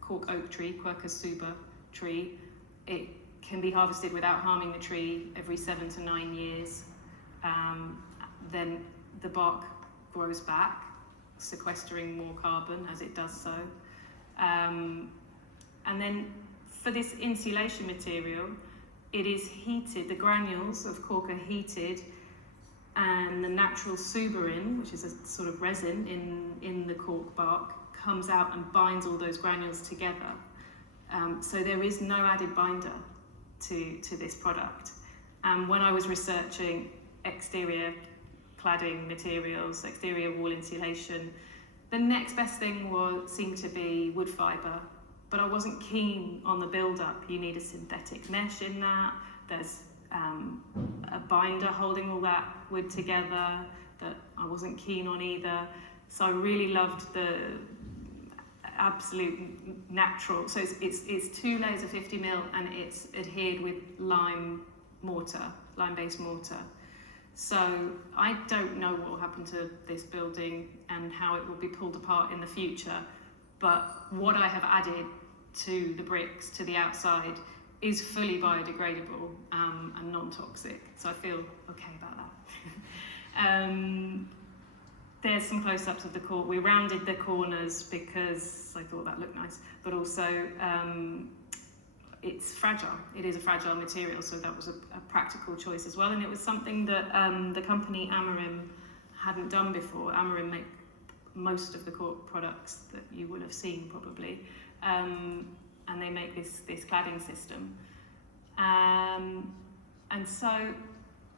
cork oak tree, Quercus suber tree. It can be harvested without harming the tree every 7 to 9 years. Then the bark grows back, sequestering more carbon as it does so. And then for this insulation material, it is heated, the granules of cork are heated, and the natural suberin, which is a sort of resin in the cork bark, comes out and binds all those granules together. So there is no added binder to this product. And when I was researching exterior cladding materials, exterior wall insulation, the next best thing seemed to be wood fibre, but I wasn't keen on the build-up. You need a synthetic mesh in that. There's a binder holding all that wood together that I wasn't keen on either. So I really loved the absolute natural. So it's 2 layers of 50 mil and it's adhered with lime-based mortar. So I don't know what will happen to this building and how it will be pulled apart in the future, but what I have added to the bricks, to the outside, is fully biodegradable and non-toxic. So I feel okay about that. There's some close-ups of the cork. We rounded the corners because I thought that looked nice, but also it's fragile. It is a fragile material, so that was a practical choice as well. And it was something that the company Amarim hadn't done before. Amarim make most of the cork products that you will have seen probably, and they make this cladding system. And so,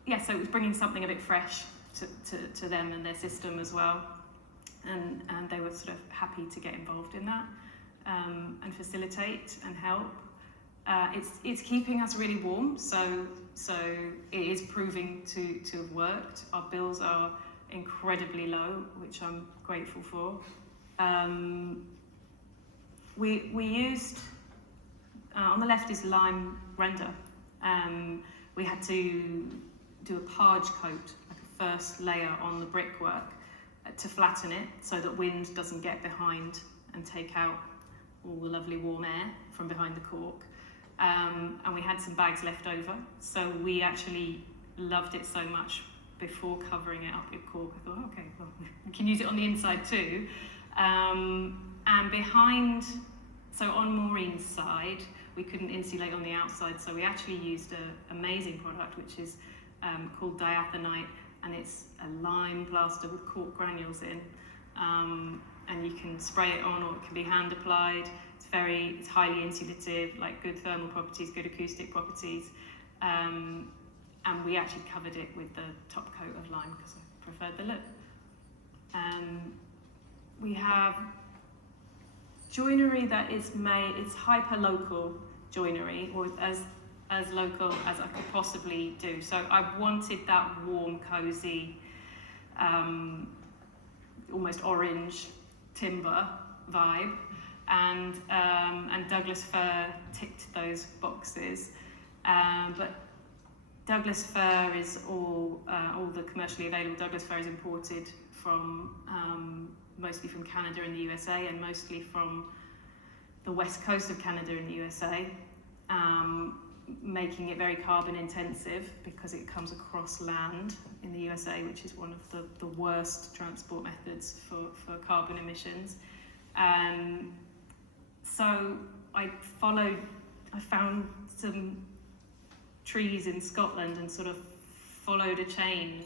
yeah, so it was bringing something a bit fresh to them and their system as well. And they were sort of happy to get involved in that and facilitate and help. it's keeping us really warm, so it is proving to have worked. Our bills are incredibly low, which I'm grateful for. We used, on the left is lime render. We had to do a parge coat, like a first layer on the brickwork to flatten it so that wind doesn't get behind and take out all the lovely warm air from behind the cork. And we had some bags left over, so we actually loved it so much before covering it up with cork. I thought, okay, well, we can use it on the inside too. And behind, so on Maureen's side, we couldn't insulate on the outside, so we actually used an amazing product which is called diathanite, and it's a lime plaster with cork granules in, and you can spray it on or it can be hand applied. It's highly insulative, like good thermal properties, good acoustic properties, and we actually covered it with the top coat of lime because I preferred the look. We have joinery that is made, it's hyper-local joinery, or as local as I could possibly do. So I wanted that warm, cosy, almost orange timber vibe, and Douglas fir ticked those boxes. But Douglas fir is all the commercially available Douglas fir is imported from mostly from Canada and the USA, and mostly from the west coast of Canada and the USA, making it very carbon intensive because it comes across land in the USA, which is one of the worst transport methods for carbon emissions. So I found some trees in Scotland and sort of followed a chain,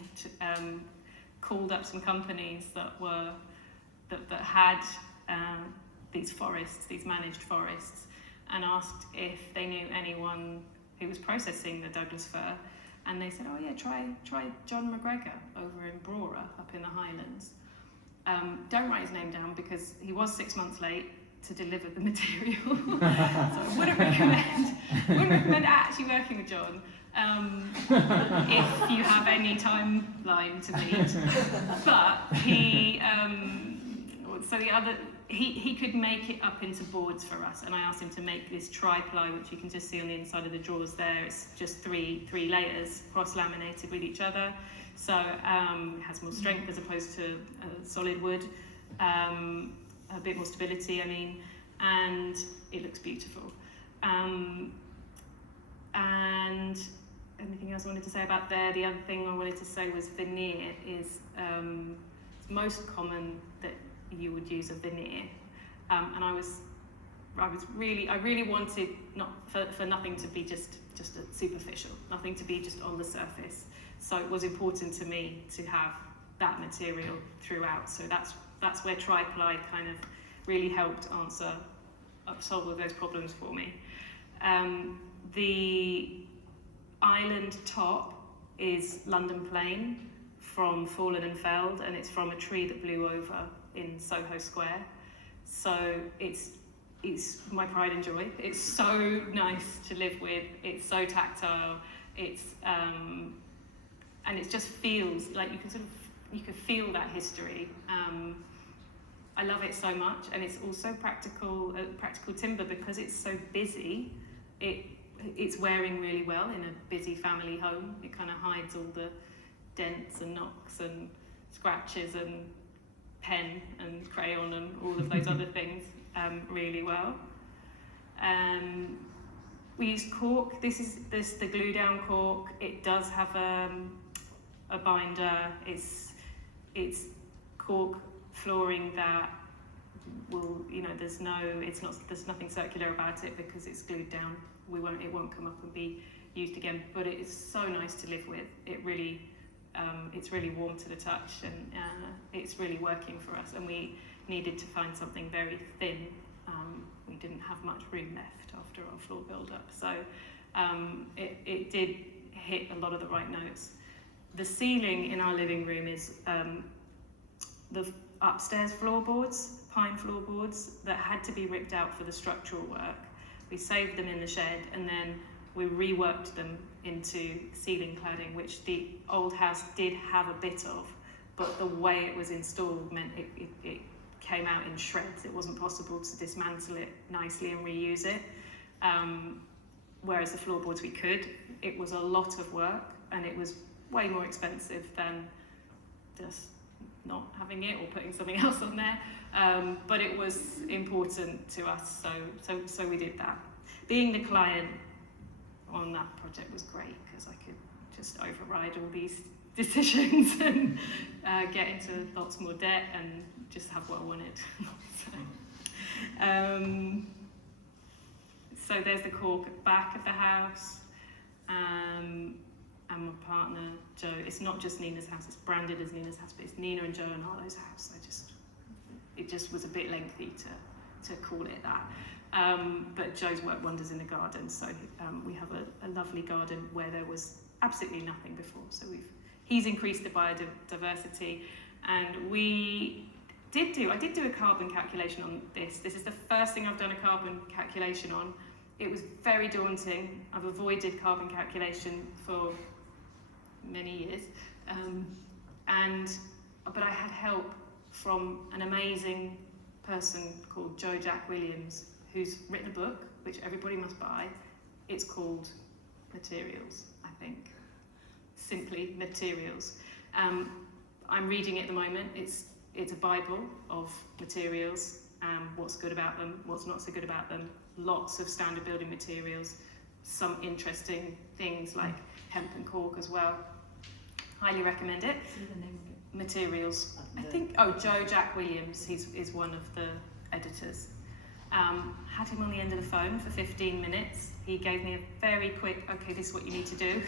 called up some companies that had these forests, these managed forests, and asked if they knew anyone who was processing the Douglas fir, and they said, oh yeah, try John McGregor over in Brora up in the Highlands. Don't write his name down because he was 6 months late to deliver the material, so I wouldn't recommend actually working with John if you have any timeline to meet. But he could make it up into boards for us, and I asked him to make this tri-ply, which you can just see on the inside of the drawers there. It's just three layers cross-laminated with each other, so it has more strength as opposed to solid wood, a bit more stability, I mean, and it looks beautiful. And anything else I wanted to say about there? The other thing I wanted to say was veneer is it's most common that you would use a veneer, and I really wanted not for nothing to be just a superficial, nothing to be just on the surface. So it was important to me to have that material throughout. So that's where tri-ply kind of really helped solve all those problems for me. The island top is London Plain from Fallen and Felled, and it's from a tree that blew over in Soho Square. So it's my pride and joy. It's so nice to live with. It's so tactile. It's and it just feels like you can feel that history. I love it so much, and it's also practical timber because it's so busy. It's wearing really well in a busy family home. It kind of hides all the dents and knocks and scratches and pen and crayon and all of those other things really well. We use cork. This is the glue down cork. It does have a binder. It's cork flooring that will, there's nothing circular about it because it's glued down. It won't come up and be used again, but it is so nice to live with. It really, it's really warm to the touch, and it's really working for us. And we needed to find something very thin. We didn't have much room left after our floor build-up, so it did hit a lot of the right notes. The ceiling in our living room is the upstairs floorboards, pine floorboards that had to be ripped out for the structural work. We saved them in the shed, and then we reworked them into ceiling cladding, which the old house did have a bit of, but the way it was installed meant it came out in shreds. It wasn't possible to dismantle it nicely and reuse it. Whereas the floorboards we could. It was a lot of work, and it was way more expensive than just not having it or putting something else on there. But it was important to us, so we did that. Being the client on that project was great, because I could just override all these decisions and get into lots more debt and just have what I wanted. So there's the cork at the back of the house, and my partner Joe. It's not just Nina's house; it's branded as Nina's house, but it's Nina and Joe and Arlo's house. It just was a bit lengthy to call it that. But Joe's worked wonders in the garden, so we have a lovely garden where there was absolutely nothing before. So he's increased the biodiversity, and I did do a carbon calculation on this. This is the first thing I've done a carbon calculation on. It was very daunting. I've avoided carbon calculation for many years, but I had help from an amazing person called Joe Jack Williams, who's written a book which everybody must buy. It's called Materials, I think. Simply Materials. I'm reading it at the moment. It's a Bible of materials, what's good about them, what's not so good about them, lots of standard building materials, some interesting things like hemp and cork as well. Highly recommend it. See the name of it? Materials. I think, Joe Jack Williams, is one of the editors. Had him on the end of the phone for 15 minutes. He gave me a very quick, okay, this is what you need to do.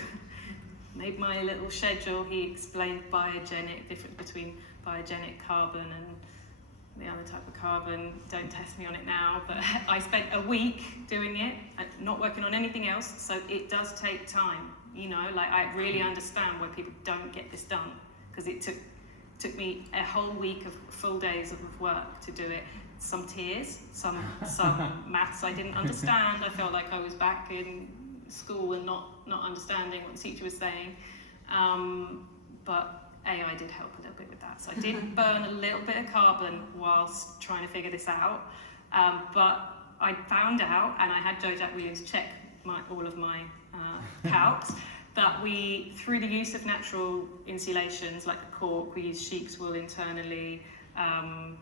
Made my little schedule. He explained biogenic, difference between biogenic carbon and the other type of carbon. Don't test me on it now, but I spent a week doing it, not working on anything else, so it does take time. I really understand why people don't get this done, because it took me a whole week of full days of work to do it. Some tears, some maths I didn't understand. I felt like I was back in school and not understanding what the teacher was saying. But AI did help a little bit with that. So I did burn a little bit of carbon whilst trying to figure this out. But I found out, and I had Joe Jack Williams check all of my calcs, that through the use of natural insulations like the cork, we use sheep's wool internally, can't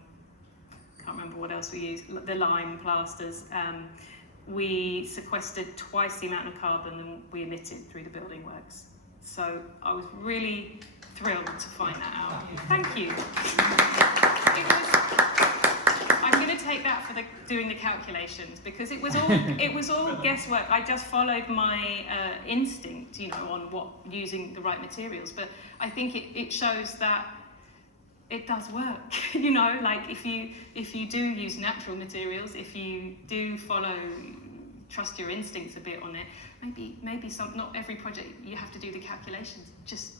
remember what else we used, the lime plasters, we sequestered twice the amount of carbon than we emitted through the building works. So I was really thrilled to find that out. Thank you. I'm going to take that for doing the calculations, because it was all guesswork. I just followed my instinct, on using the right materials. But I think it shows that it does work. If you do use natural materials, if you do trust your instincts a bit on it, maybe not every project you have to do the calculations. Just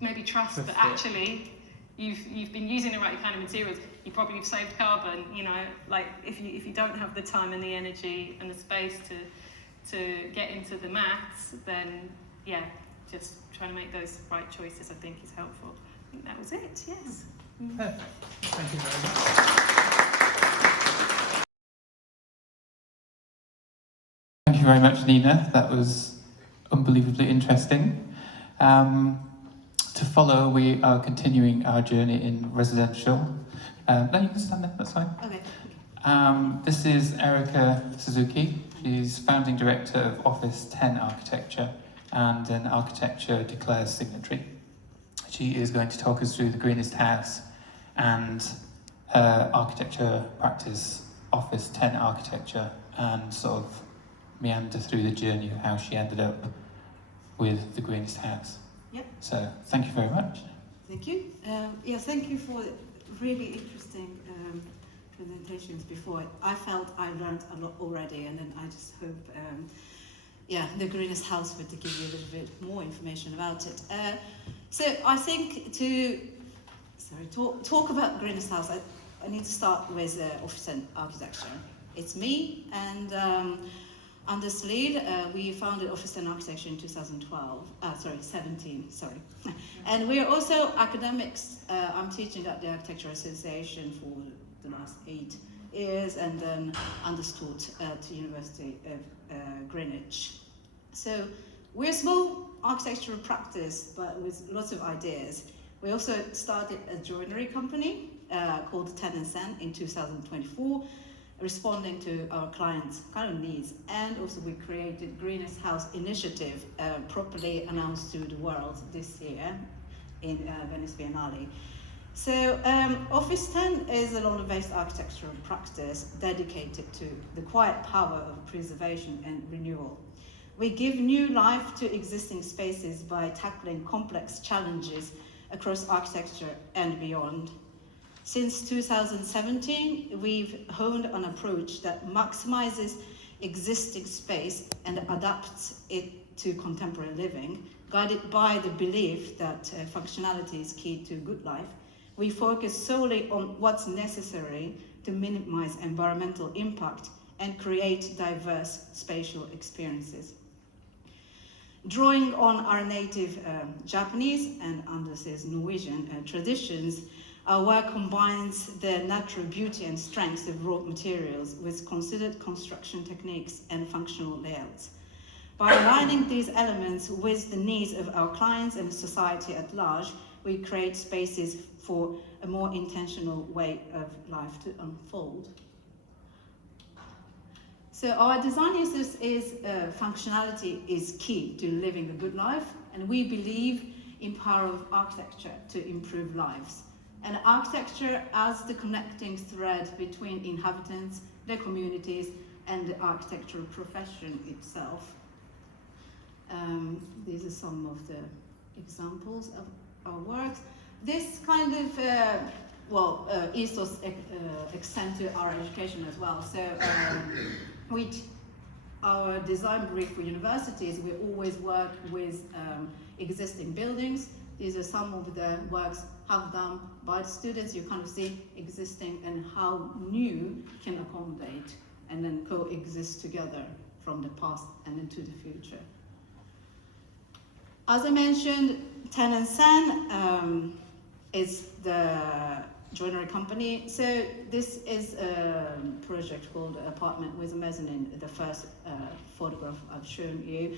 maybe trust that actually you've been using the right kind of materials. You probably have saved carbon. If you don't have the time and the energy and the space to get into the maths, then just trying to make those right choices, I think, is helpful. I think that was it. Yes. Perfect. Thank you very much. Thank you very much, Nina. That was unbelievably interesting. To follow, we are continuing our journey in residential. No, you can stand there, that's fine. Okay. This is Erika Suzuki. She's founding director of Office 10 Architecture and an Architecture Declares signatory. She is going to talk us through the Greenest House and her architecture practice, Office 10 Architecture, and sort of meander through the journey of how she ended up with the Greenest House. Yep. So, thank you very much. Thank you. Thank you for really interesting presentations before. I felt I learned a lot already, and then I just hope, the Greenest House would give you a little bit more information about it. So I think to talk about Greenest House, I need to start with Office 10 Architecture. it's me and under Sleed. We founded Office 10 Architecture in 2017. And we're also academics. I'm teaching at the Architecture Association for the last 8 years and then undertaught at the University of Greenwich. So we're a small architectural practice, but with lots of ideas. We also started a joinery company called 10 in 2024, responding to our clients' kind of needs. And also we created Greenest House initiative, properly announced to the world this year in Venice Biennale. So Office 10 is a London-based architectural practice dedicated to the quiet power of preservation and renewal. We give new life to existing spaces by tackling complex challenges across architecture and beyond. Since 2017, we've honed an approach that maximizes existing space and adapts it to contemporary living, guided by the belief that functionality is key to good life. We focus solely on what's necessary to minimize environmental impact and create diverse spatial experiences. Drawing on our native Japanese and Anders' Norwegian traditions, our work combines the natural beauty and strengths of raw materials with considered construction techniques and functional layouts. By aligning these elements with the needs of our clients and society at large, we create spaces for a more intentional way of life to unfold. So our design ethos is functionality is key to living a good life, and we believe in power of architecture to improve lives. And architecture as the connecting thread between inhabitants, their communities, and the architectural profession itself. These are some of the examples of our works. This kind of ethos extends to our education as well. So with our design brief for universities, we always work with existing buildings. These are some of the works have done by the students. You kind of see existing and how new can accommodate and then coexist together from the past and into the future. As I mentioned, 10 is the joinery company. So this is a project called Apartment with a Mezzanine, the first photograph I've shown you.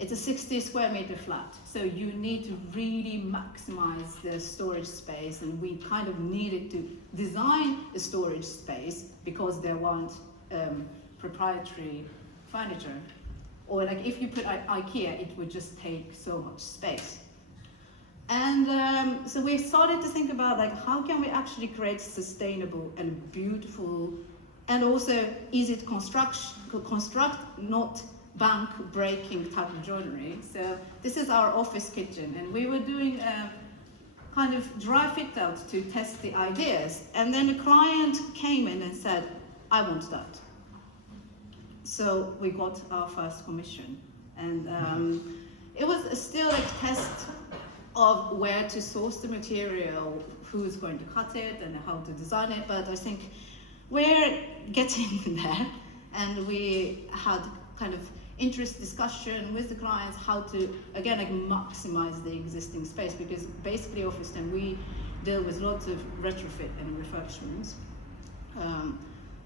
It's a 60 square meter flat, so you need to really maximize the storage space, and we kind of needed to design a storage space because there weren't proprietary furniture. Or like if you put IKEA, it would just take so much space. And so we started to think about like how can we actually create sustainable and beautiful and also easy to construct, not bank breaking type of joinery. So this is our office kitchen, and we were doing a kind of dry fit out to test the ideas, and then a client came in and said, I want that. So we got our first commission, and it was still a test of where to source the material, who's going to cut it and how to design it, but I think we're getting there, and we had kind of interest discussion with the clients how to, again, like maximize the existing space, because basically Office 10, we deal with lots of retrofit and refurbishments.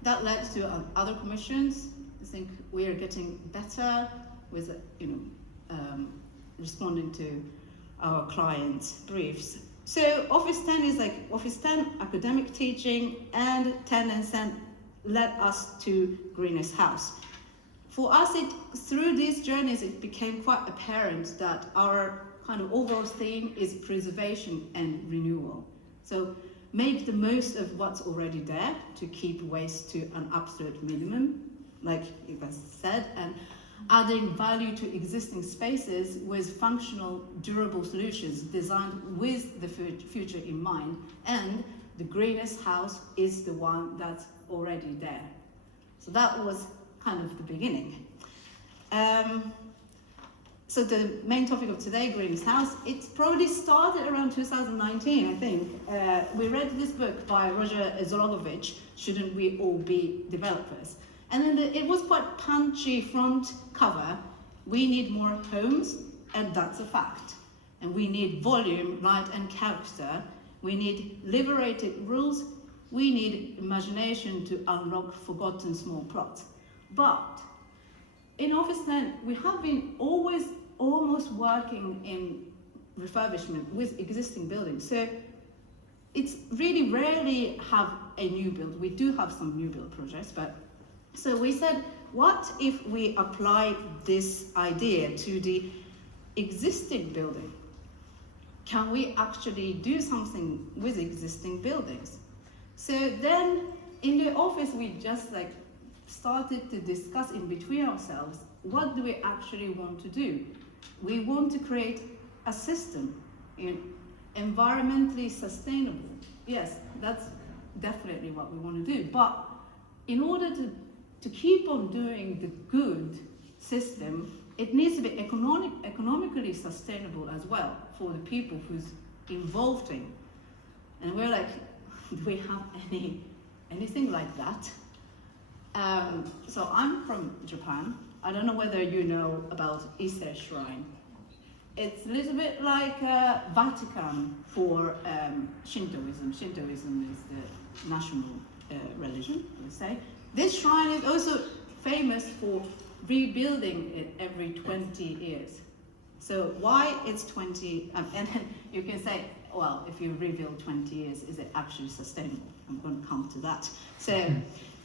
That led to other commissions. I think we are getting better with, responding to our clients' briefs. So Office 10 is like Office 10 academic teaching, and 10 led us to Greenest House. For us, through these journeys, it became quite apparent that our kind of overall theme is preservation and renewal. So make the most of what's already there to keep waste to an absolute minimum, like Eva said, and adding value to existing spaces with functional, durable solutions designed with the future in mind. And the Greenest House is the one that's already there. So that was kind of the beginning. So the main topic of today, Greenest House, it probably started around 2019, I think. We read this book by Roger Zologovich, Shouldn't We All Be Developers? And then it was quite punchy front cover. We need more homes, and that's a fact. And we need volume, light and character. We need liberated rules. We need imagination to unlock forgotten small plots. But in Office 10, we have been always almost working in refurbishment with existing buildings. So it's really rarely have a new build. We do have some new build projects, but so we said, what if we apply this idea to the existing building? Can we actually do something with existing buildings? So then in the office, we just like started to discuss in between ourselves, what do we actually want to do? We want to create a system environmentally sustainable. Yes, that's definitely what we want to do. But in order to keep on doing the good system, it needs to be economically sustainable as well for the people who's involved in. And we're like, do we have anything like that? So I'm from Japan. I don't know whether you know about Ise Shrine. It's a little bit like Vatican for Shintoism. Shintoism is the national religion, I would say. This shrine is also famous for rebuilding it every 20 years. So why it's 20, and then you can say, well, if you rebuild 20 years, is it actually sustainable? I'm going to come to that. So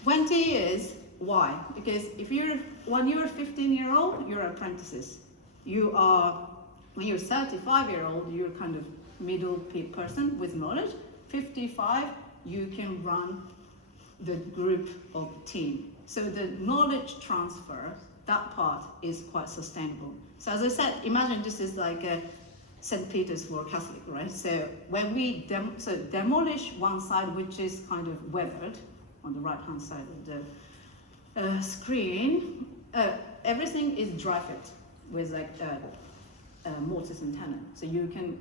20 years, why? Because when you're a 15-year-old, you're apprentices. When you're 35-year-old, you're kind of middle person with knowledge. 55, you can run the group of team. So the knowledge transfer, that part is quite sustainable. So as I said, imagine this is like a St. Petersburg Catholic, right? So when we demolish one side, which is kind of weathered, on the right-hand side of the screen, everything is dry fit with like mortise and tenon, so you can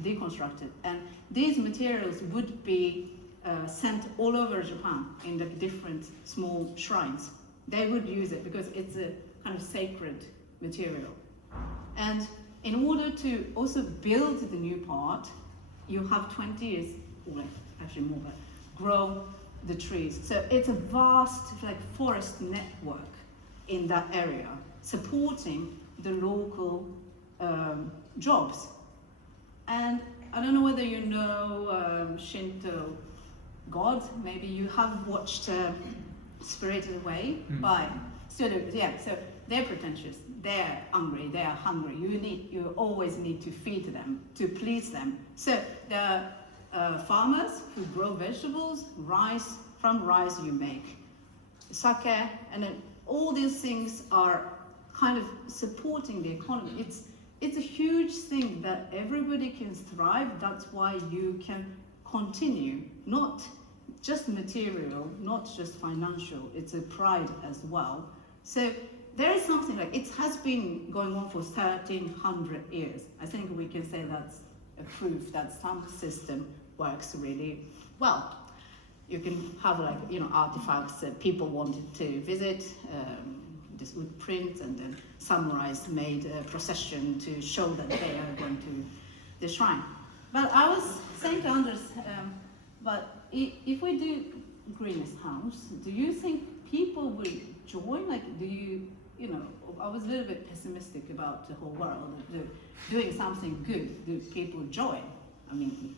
deconstruct it. And these materials would be sent all over Japan in the different small shrines. They would use it because it's a kind of sacred material. And in order to also build the new part, you have 20 years, or actually more, but grow the trees. So it's a vast like forest network in that area, supporting the local jobs. And I don't know whether you know Shinto gods. Maybe you have watched Spirited Away by students. Yeah, so they're pretentious, they're angry, they're hungry. You always need to feed them, to please them. So the farmers who grow vegetables, rice, from rice you make sake, and then all these things are kind of supporting the economy. It's a huge thing that everybody can thrive. That's why you can continue, not just material, not just financial, it's a pride as well. So there is something like, it has been going on for 1300 years. I think we can say that's a proof that some system works really well. You can have like, artifacts that people wanted to visit, this wood print, and then samurais made a procession to show that they are going to the shrine. But I was saying to Anders, but if we do Greenest House, do you think people will join? Like, I was a little bit pessimistic about the whole world, doing something good, do people join? I mean,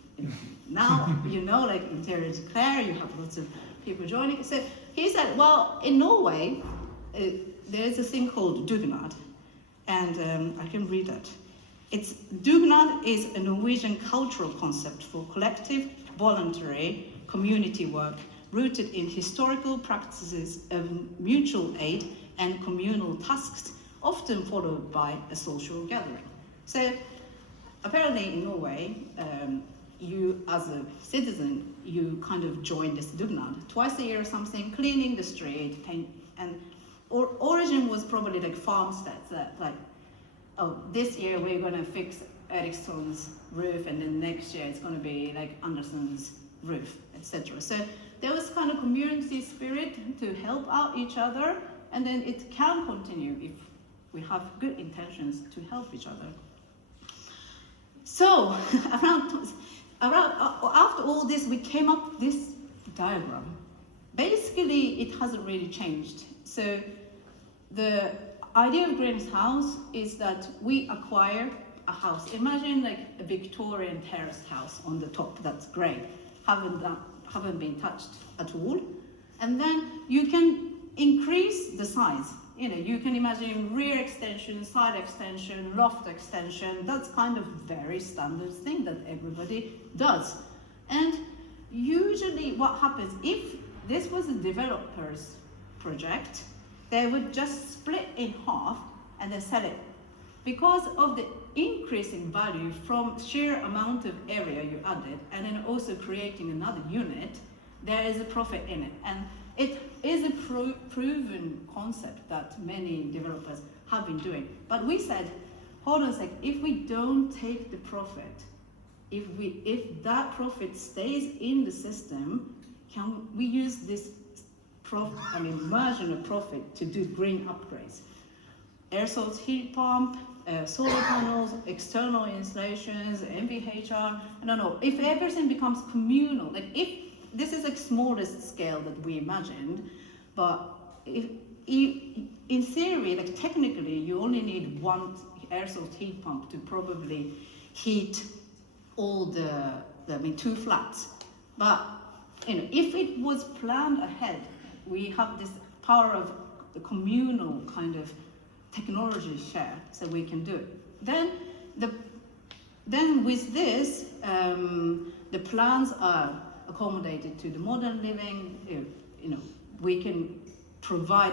now, like Interior Declare, you have lots of people joining. So he said, well, in Norway, there's a thing called dugnad, and I can read that. Dugnad is a Norwegian cultural concept for collective, voluntary community work rooted in historical practices of mutual aid and communal tasks, often followed by a social gathering. So apparently in Norway, you as a citizen, you kind of join this dugnad twice a year or something, cleaning the street, paint, and origin was probably like farmsteads that like, oh, this year we're going to fix Eriksson's roof, and then next year it's going to be like Anderson's roof, etc. So there was kind of community spirit to help out each other, and then it can continue if we have good intentions to help each other. So after all this, we came up with this diagram. Basically, it hasn't really changed. So the idea of Greenest House is that we acquire a house. Imagine like a Victorian terraced house on the top that's grey, haven't been touched at all. And then you can increase the size. You know, you can imagine rear extension, side extension, loft extension. That's kind of very standard thing that everybody does. And usually what happens, if this was a developer's project, they would just split in half and then sell it. Because of the increasing value from sheer amount of area you added, and then also creating another unit, there is a profit in it. And it is a proven concept that many developers have been doing. But we said, hold on a sec, if we don't take the profit, if that profit stays in the system, can we use this marginal profit to do green upgrades? Air source heat pump, solar panels, external installations, MVHR, I don't know. If everything becomes communal, like if this is like smallest scale that we imagined, but if in theory, like technically, you only need one air source heat pump to probably heat all the 2 flats. But you know, if it was planned ahead, we have this power of the communal kind of technology share, so we can do it. Then with this, the plans are accommodated to the modern living. You know, we can provide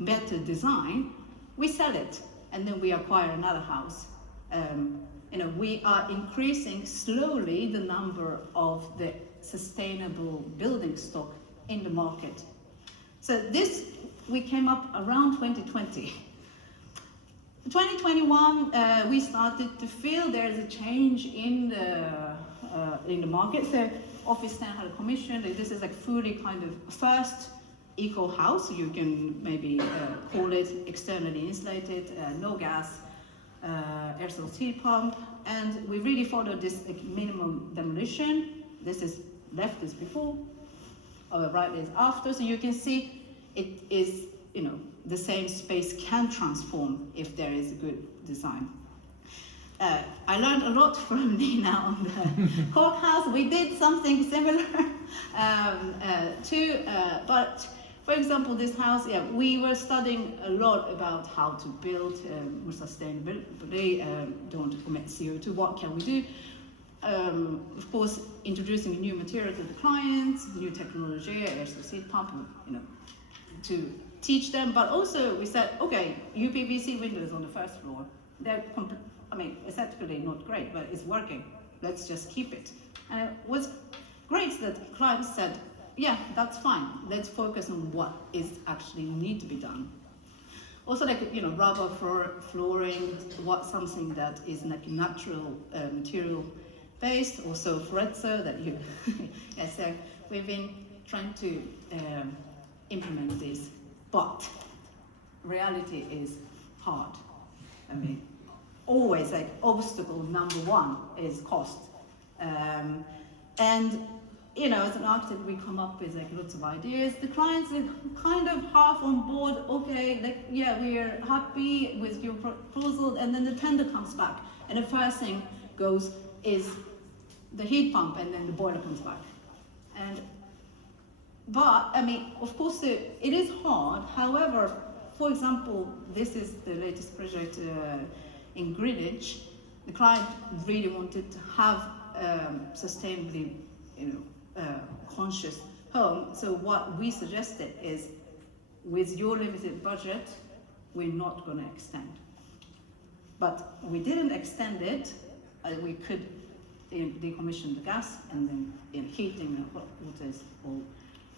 better design. We sell it, and then we acquire another house. You know, we are increasing slowly the number of the sustainable building stock in the market. So this, we came up around 2020. 2021, we started to feel there's a change in the market. So Office 10 had a commission. This is like fully kind of first eco house. You can maybe call it externally insulated, no gas, air source heat pump, and we really followed this like, minimum demolition. This is left is before, right is after. So you can see it is, you know, the same space can transform if there is a good design. I learned a lot from Nina on the courthouse. We did something similar too, but for example, this house, yeah, we were studying a lot about how to build more sustainably, don't commit CO2, what can we do? Of course, introducing a new material to the clients, new technology, air source heat pump, you know, to teach them. But also we said, okay, UPVC windows on the first floor, they're aesthetically not great, but it's working. Let's just keep it. And it was great that clients said, yeah, that's fine. Let's focus on what is actually need to be done. Also, like, you know, rubber flooring, something that is like natural material based, also Forezzo that you, yes, so we've been trying to implement this, but reality is hard. I mean, always like obstacle number one is cost. And you know, as an architect, we come up with like lots of ideas. The clients are kind of half on board. Okay, like, yeah, we are happy with your proposal, and then the tender comes back, and the first thing goes is the heat pump, and then the boiler comes back. But I mean, of course, it is hard. However, for example, this is the latest project in Greenwich. The client really wanted to have sustainably, you know, conscious home. So what we suggested is, with your limited budget, we're not going to extend. But we didn't extend it. We could decommission the gas, and then in heating and hot water is all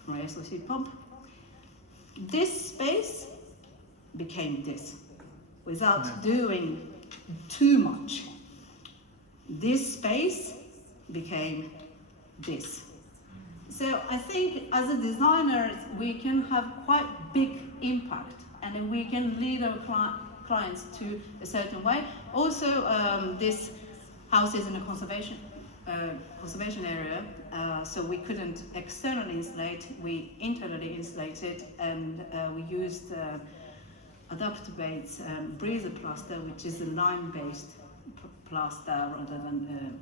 from air source heat pump. This space became this, without doing too much. This space became this. So I think as a designer, we can have quite big impact, and we can lead our clients to a certain way. Also, this house is in a conservation area, so we couldn't externally insulate. We internally insulated, and we used Adaptabate's breezer plaster, which is a lime-based plaster rather than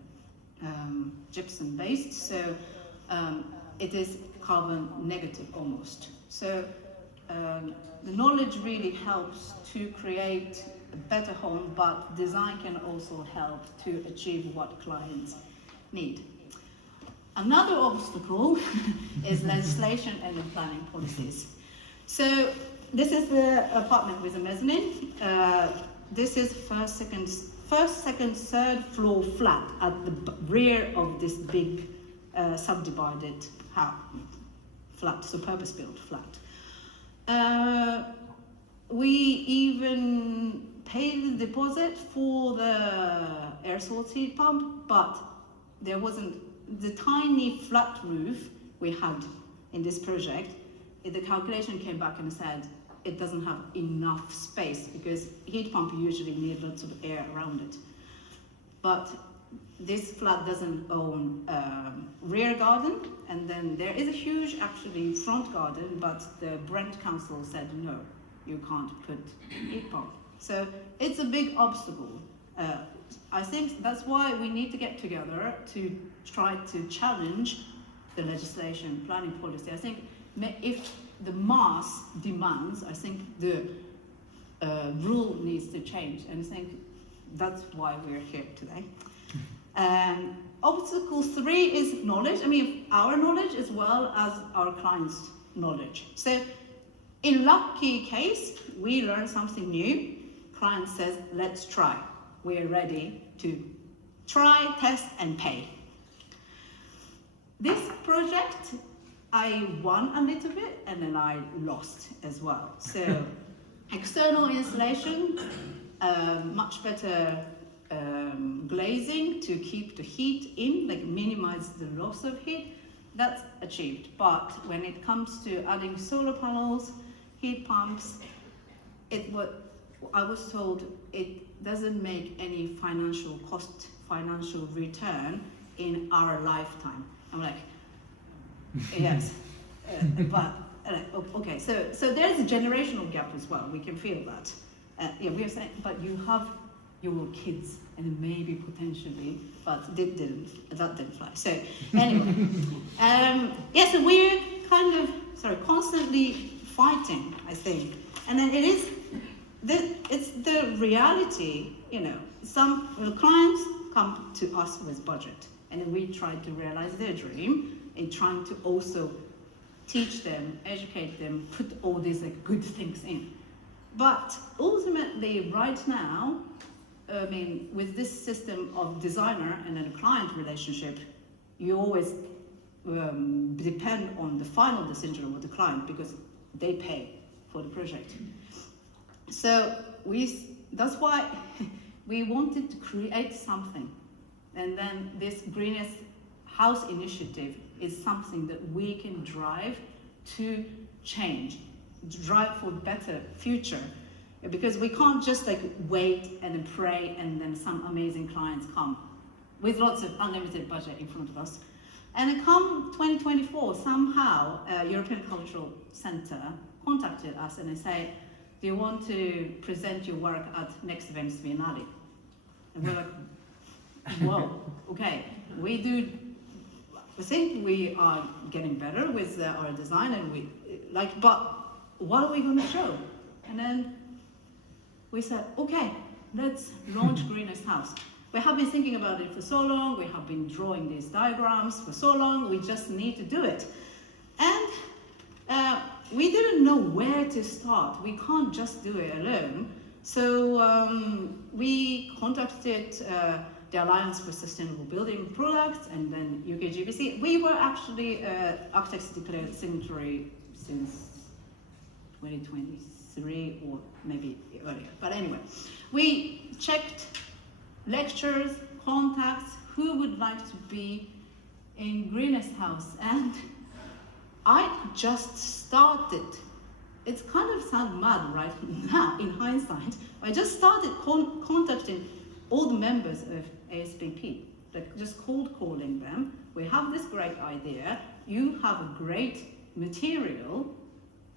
gypsum-based. So it is carbon negative almost. So the knowledge really helps to create a better home, but design can also help to achieve what clients need. Another obstacle is legislation and the planning policies. So this is the apartment with a mezzanine. This is first, second, third floor flat at the rear of this big subdivided flat, so purpose-built flat. We even paid the deposit for the air source heat pump, but there wasn't the tiny flat roof we had in this project. The calculation came back and said it doesn't have enough space because heat pump usually need lots of air around it. But this flat doesn't own rear garden, and then there is a huge actually front garden, but the Brent Council said no, you can't put heat pump. So it's a big obstacle. I think that's why we need to get together to try to challenge the legislation, planning policy. I think if the mass demands, I think the rule needs to change, and I think that's why we're here today. Obstacle 3 is knowledge. I mean, our knowledge as well as our clients' knowledge. So in lucky case, we learn something new. Client says, let's try. We're ready to try, test, and pay. This project, I won a little bit, and then I lost as well. So external insulation, much better glazing to keep the heat in, like minimize the loss of heat, that's achieved. But when it comes to adding solar panels, heat pumps, I was told it doesn't make any financial return in our lifetime. I'm like, yes, but okay. So there's a generational gap as well. We can feel that. Yeah, we are saying, but you have your kids and maybe potentially, but that didn't fly. So anyway, yeah. So we're kind of constantly fighting, I think, and then it's the reality. You know, some clients come to us with budget, and then we try to realize their dream in trying to also teach them, educate them, put all these good things in. But ultimately, right now, I mean, with this system of designer and then a client relationship, you always depend on the final decision of the client because they pay for the project. So that's why we wanted to create something. And then this Greenest House initiative is something that we can drive to change, drive for a better future. Because we can't just wait and pray and then some amazing clients come with lots of unlimited budget in front of us. And come 2024, somehow European Cultural Centre contacted us and they say, do you want to present your work at next event's Biennale? And we're like, whoa, okay. I think we are getting better with our design, and but what are we going to show? And then we said, okay, let's launch Greenest House. We have been thinking about it for so long, we have been drawing these diagrams for so long, we just need to do it. And we didn't know where to start. We can't just do it alone. So we contacted the Alliance for Sustainable Building Products and then UKGBC. We were actually architects declared signatory since 2023 or maybe earlier. But anyway, we checked lectures, contacts, who would like to be in Greenest House, and I just started. It's kind of sound mad right now in hindsight. I just started contacting all the members of ASBP, like just cold calling them. We have this great idea. You have a great material.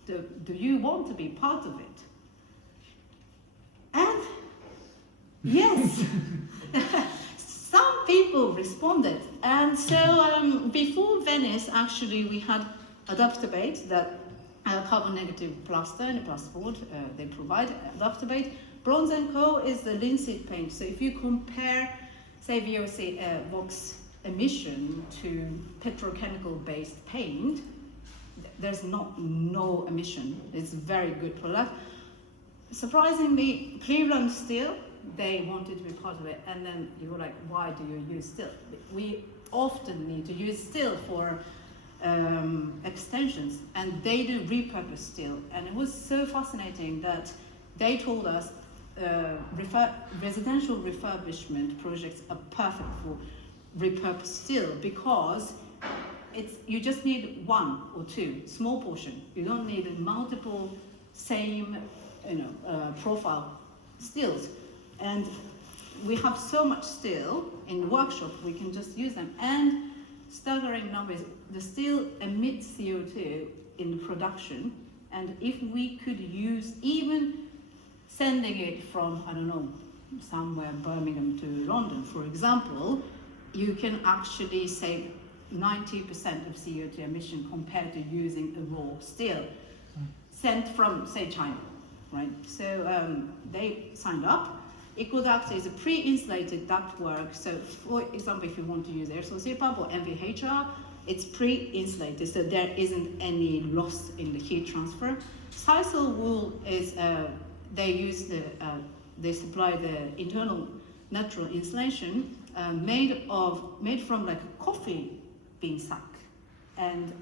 Do you want to be part of it? And yes, some people responded. And so before Venice, actually, we had Adaptabate, that carbon negative plaster and plasterboard. They provide Adaptabate. Bronze&Co is the linseed paint. So if you compare, say, VOC Vox emission to petrochemical-based paint, there's no emission. It's a very good product. Surprisingly, Cleveland Steel, they wanted to be part of it, and then you were like, why do you use steel? We often need to use steel for extensions, and they do repurpose steel. And it was so fascinating that they told us residential refurbishment projects are perfect for repurposed steel because you just need one or two, small portion. You don't need multiple same profile steels. And we have so much steel in workshop, we can just use them. And staggering numbers, the steel emits CO2 in production, and if we could use even sending it from, I don't know, somewhere Birmingham to London, for example, you can actually save 90% of CO2 emission compared to using a raw steel sent from, say, China, right? So they signed up. EcoDuct is a pre-insulated ductwork. So, for example, if you want to use air source heat pump or MVHR, it's pre-insulated, so there isn't any loss in the heat transfer. Sisal wool is they supply the internal natural insulation made from like a coffee bean sack, and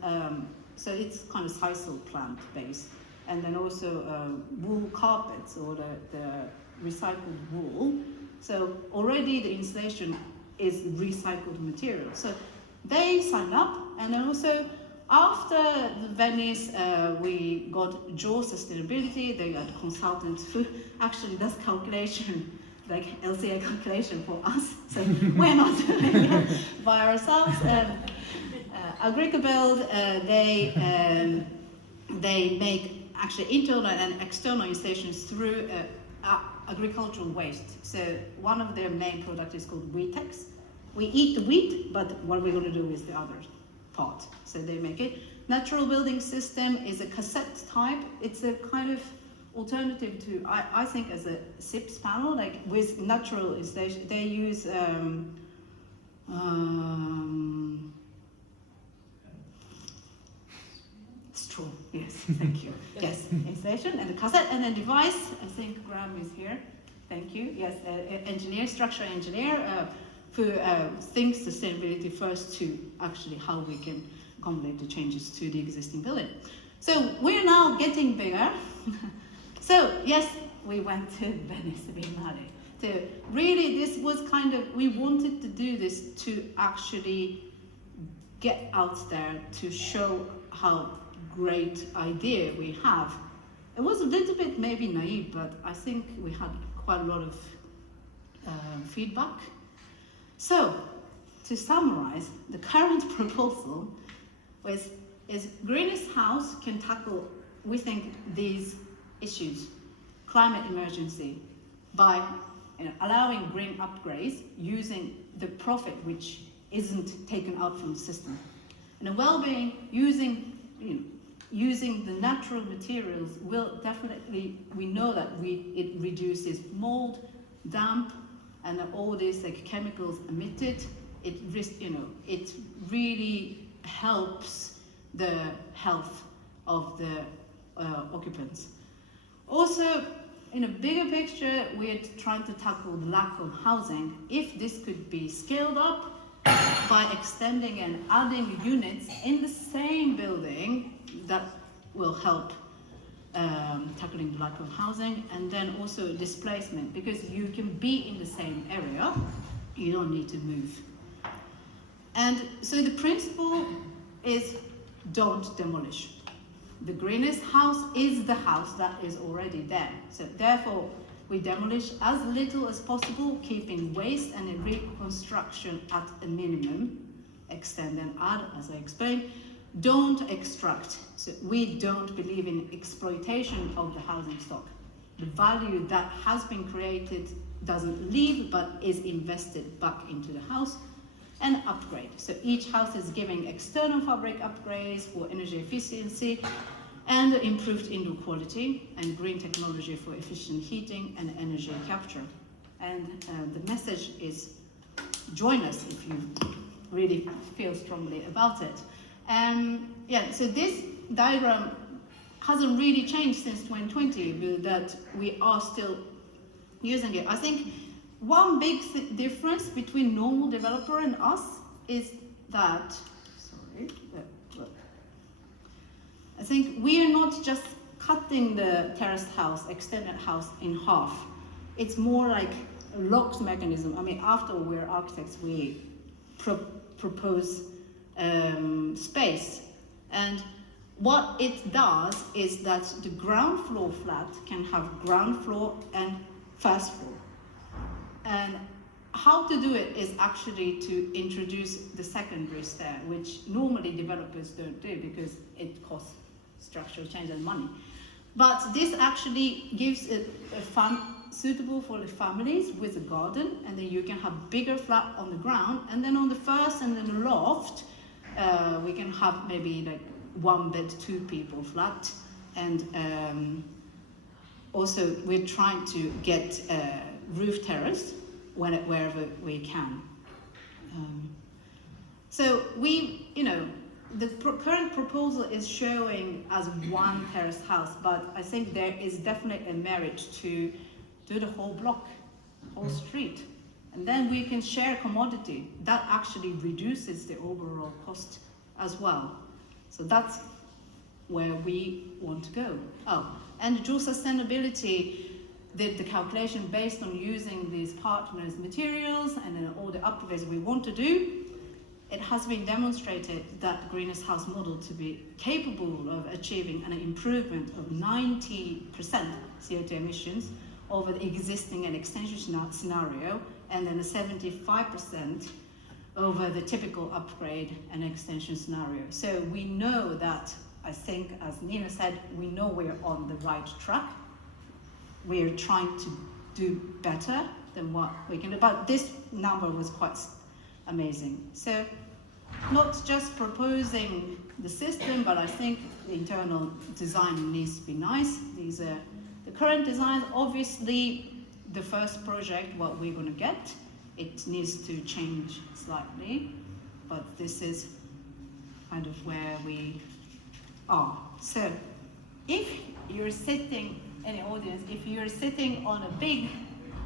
so it's kind of Sisal plant based, and then also wool carpets or the recycled wool. So already the insulation is recycled material. So they signed up, and then also after the Venice, we got JAWS Sustainability. They got consultants who actually does calculation, like LCA calculation for us. So we're not doing it by ourselves. Agricabuild, they make actually internal and external installations through agricultural waste. So one of their main products is called Wheatex. We eat the wheat, but what we're going to do is the other part. So they make it. Natural building system is a cassette type. It's a kind of alternative to, I think, as a SIPS panel, like with natural installation. They use straw. Yes, thank you. Yes, installation and the cassette and then device. I think Graham is here. Thank you. Yes, engineer, structural engineer, who thinks sustainability first to actually how we can accommodate the changes to the existing building. So we're now getting bigger. So yes, we went to Venice Biennale. So really, this was kind of, we wanted to do this to actually get out there to show how great idea we have. It was a little bit maybe naive, but I think we had quite a lot of feedback. So, to summarize, the current proposal is Greenest House can tackle, we think, these issues, climate emergency, by allowing green upgrades using the profit which isn't taken out from the system. And the well-being, using the natural materials will definitely, we know that it reduces mold, damp, and all these like chemicals emitted. It really helps the health of the occupants. Also, in a bigger picture, we're trying to tackle the lack of housing. If this could be scaled up by extending and adding units in the same building, that will help tackling the lack of housing, and then also displacement, because you can be in the same area, you don't need to move. And so the principle is don't demolish. The greenest house is the house that is already there. So therefore, we demolish as little as possible, keeping waste and reconstruction at a minimum. Extend and add, as I explained. Don't extract. So we don't believe in exploitation of the housing stock. The value that has been created doesn't leave, but is invested back into the house. And upgrade. So each house is giving external fabric upgrades for energy efficiency and improved indoor quality and green technology for efficient heating and energy capture. And the message is join us if you really feel strongly about it. Yeah, so this diagram hasn't really changed since 2020, that we are still using it. I think one big difference between normal developer and us is that, I think we are not just cutting the terraced house, extended house in half. It's more like a locked mechanism. I mean, after we're architects, we propose space. And what it does is that the ground floor flat can have ground floor and first floor. And how to do it is actually to introduce the secondary stair, which normally developers don't do because it costs structural change and money. But this actually gives it a fun suitable for the families with a garden, and then you can have bigger flat on the ground, and then on the first and then the loft, we can have maybe like 1 bed, 2 people flat. And also we're trying to get roof terrace wherever we can. So we, the current proposal is showing as one terraced house, but I think there is definitely a merit to do the whole block, whole street. And then we can share commodity. That actually reduces the overall cost as well. So that's where we want to go. Oh, and dual sustainability did the calculation based on using these partners' materials and then all the upgrades we want to do. It has been demonstrated that Greenest House model to be capable of achieving an improvement of 90% CO2 emissions over the existing and extension scenario, and then a 75% over the typical upgrade and extension scenario. So we know that, I think, as Nina said, we know we're on the right track. We're trying to do better than what we can do, but this number was quite amazing. So not just proposing the system, but I think the internal design needs to be nice. These are the current designs. Obviously, the first project, what we're going to get, it needs to change slightly, but this is kind of where we are. So if you're sitting in the audience, if you're sitting on a big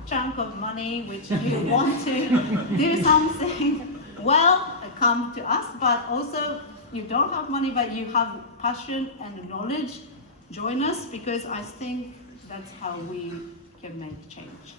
chunk of money which you want to do something, well, come to us. But also, you don't have money, but you have passion and knowledge, join us, because I think that's how we can make change.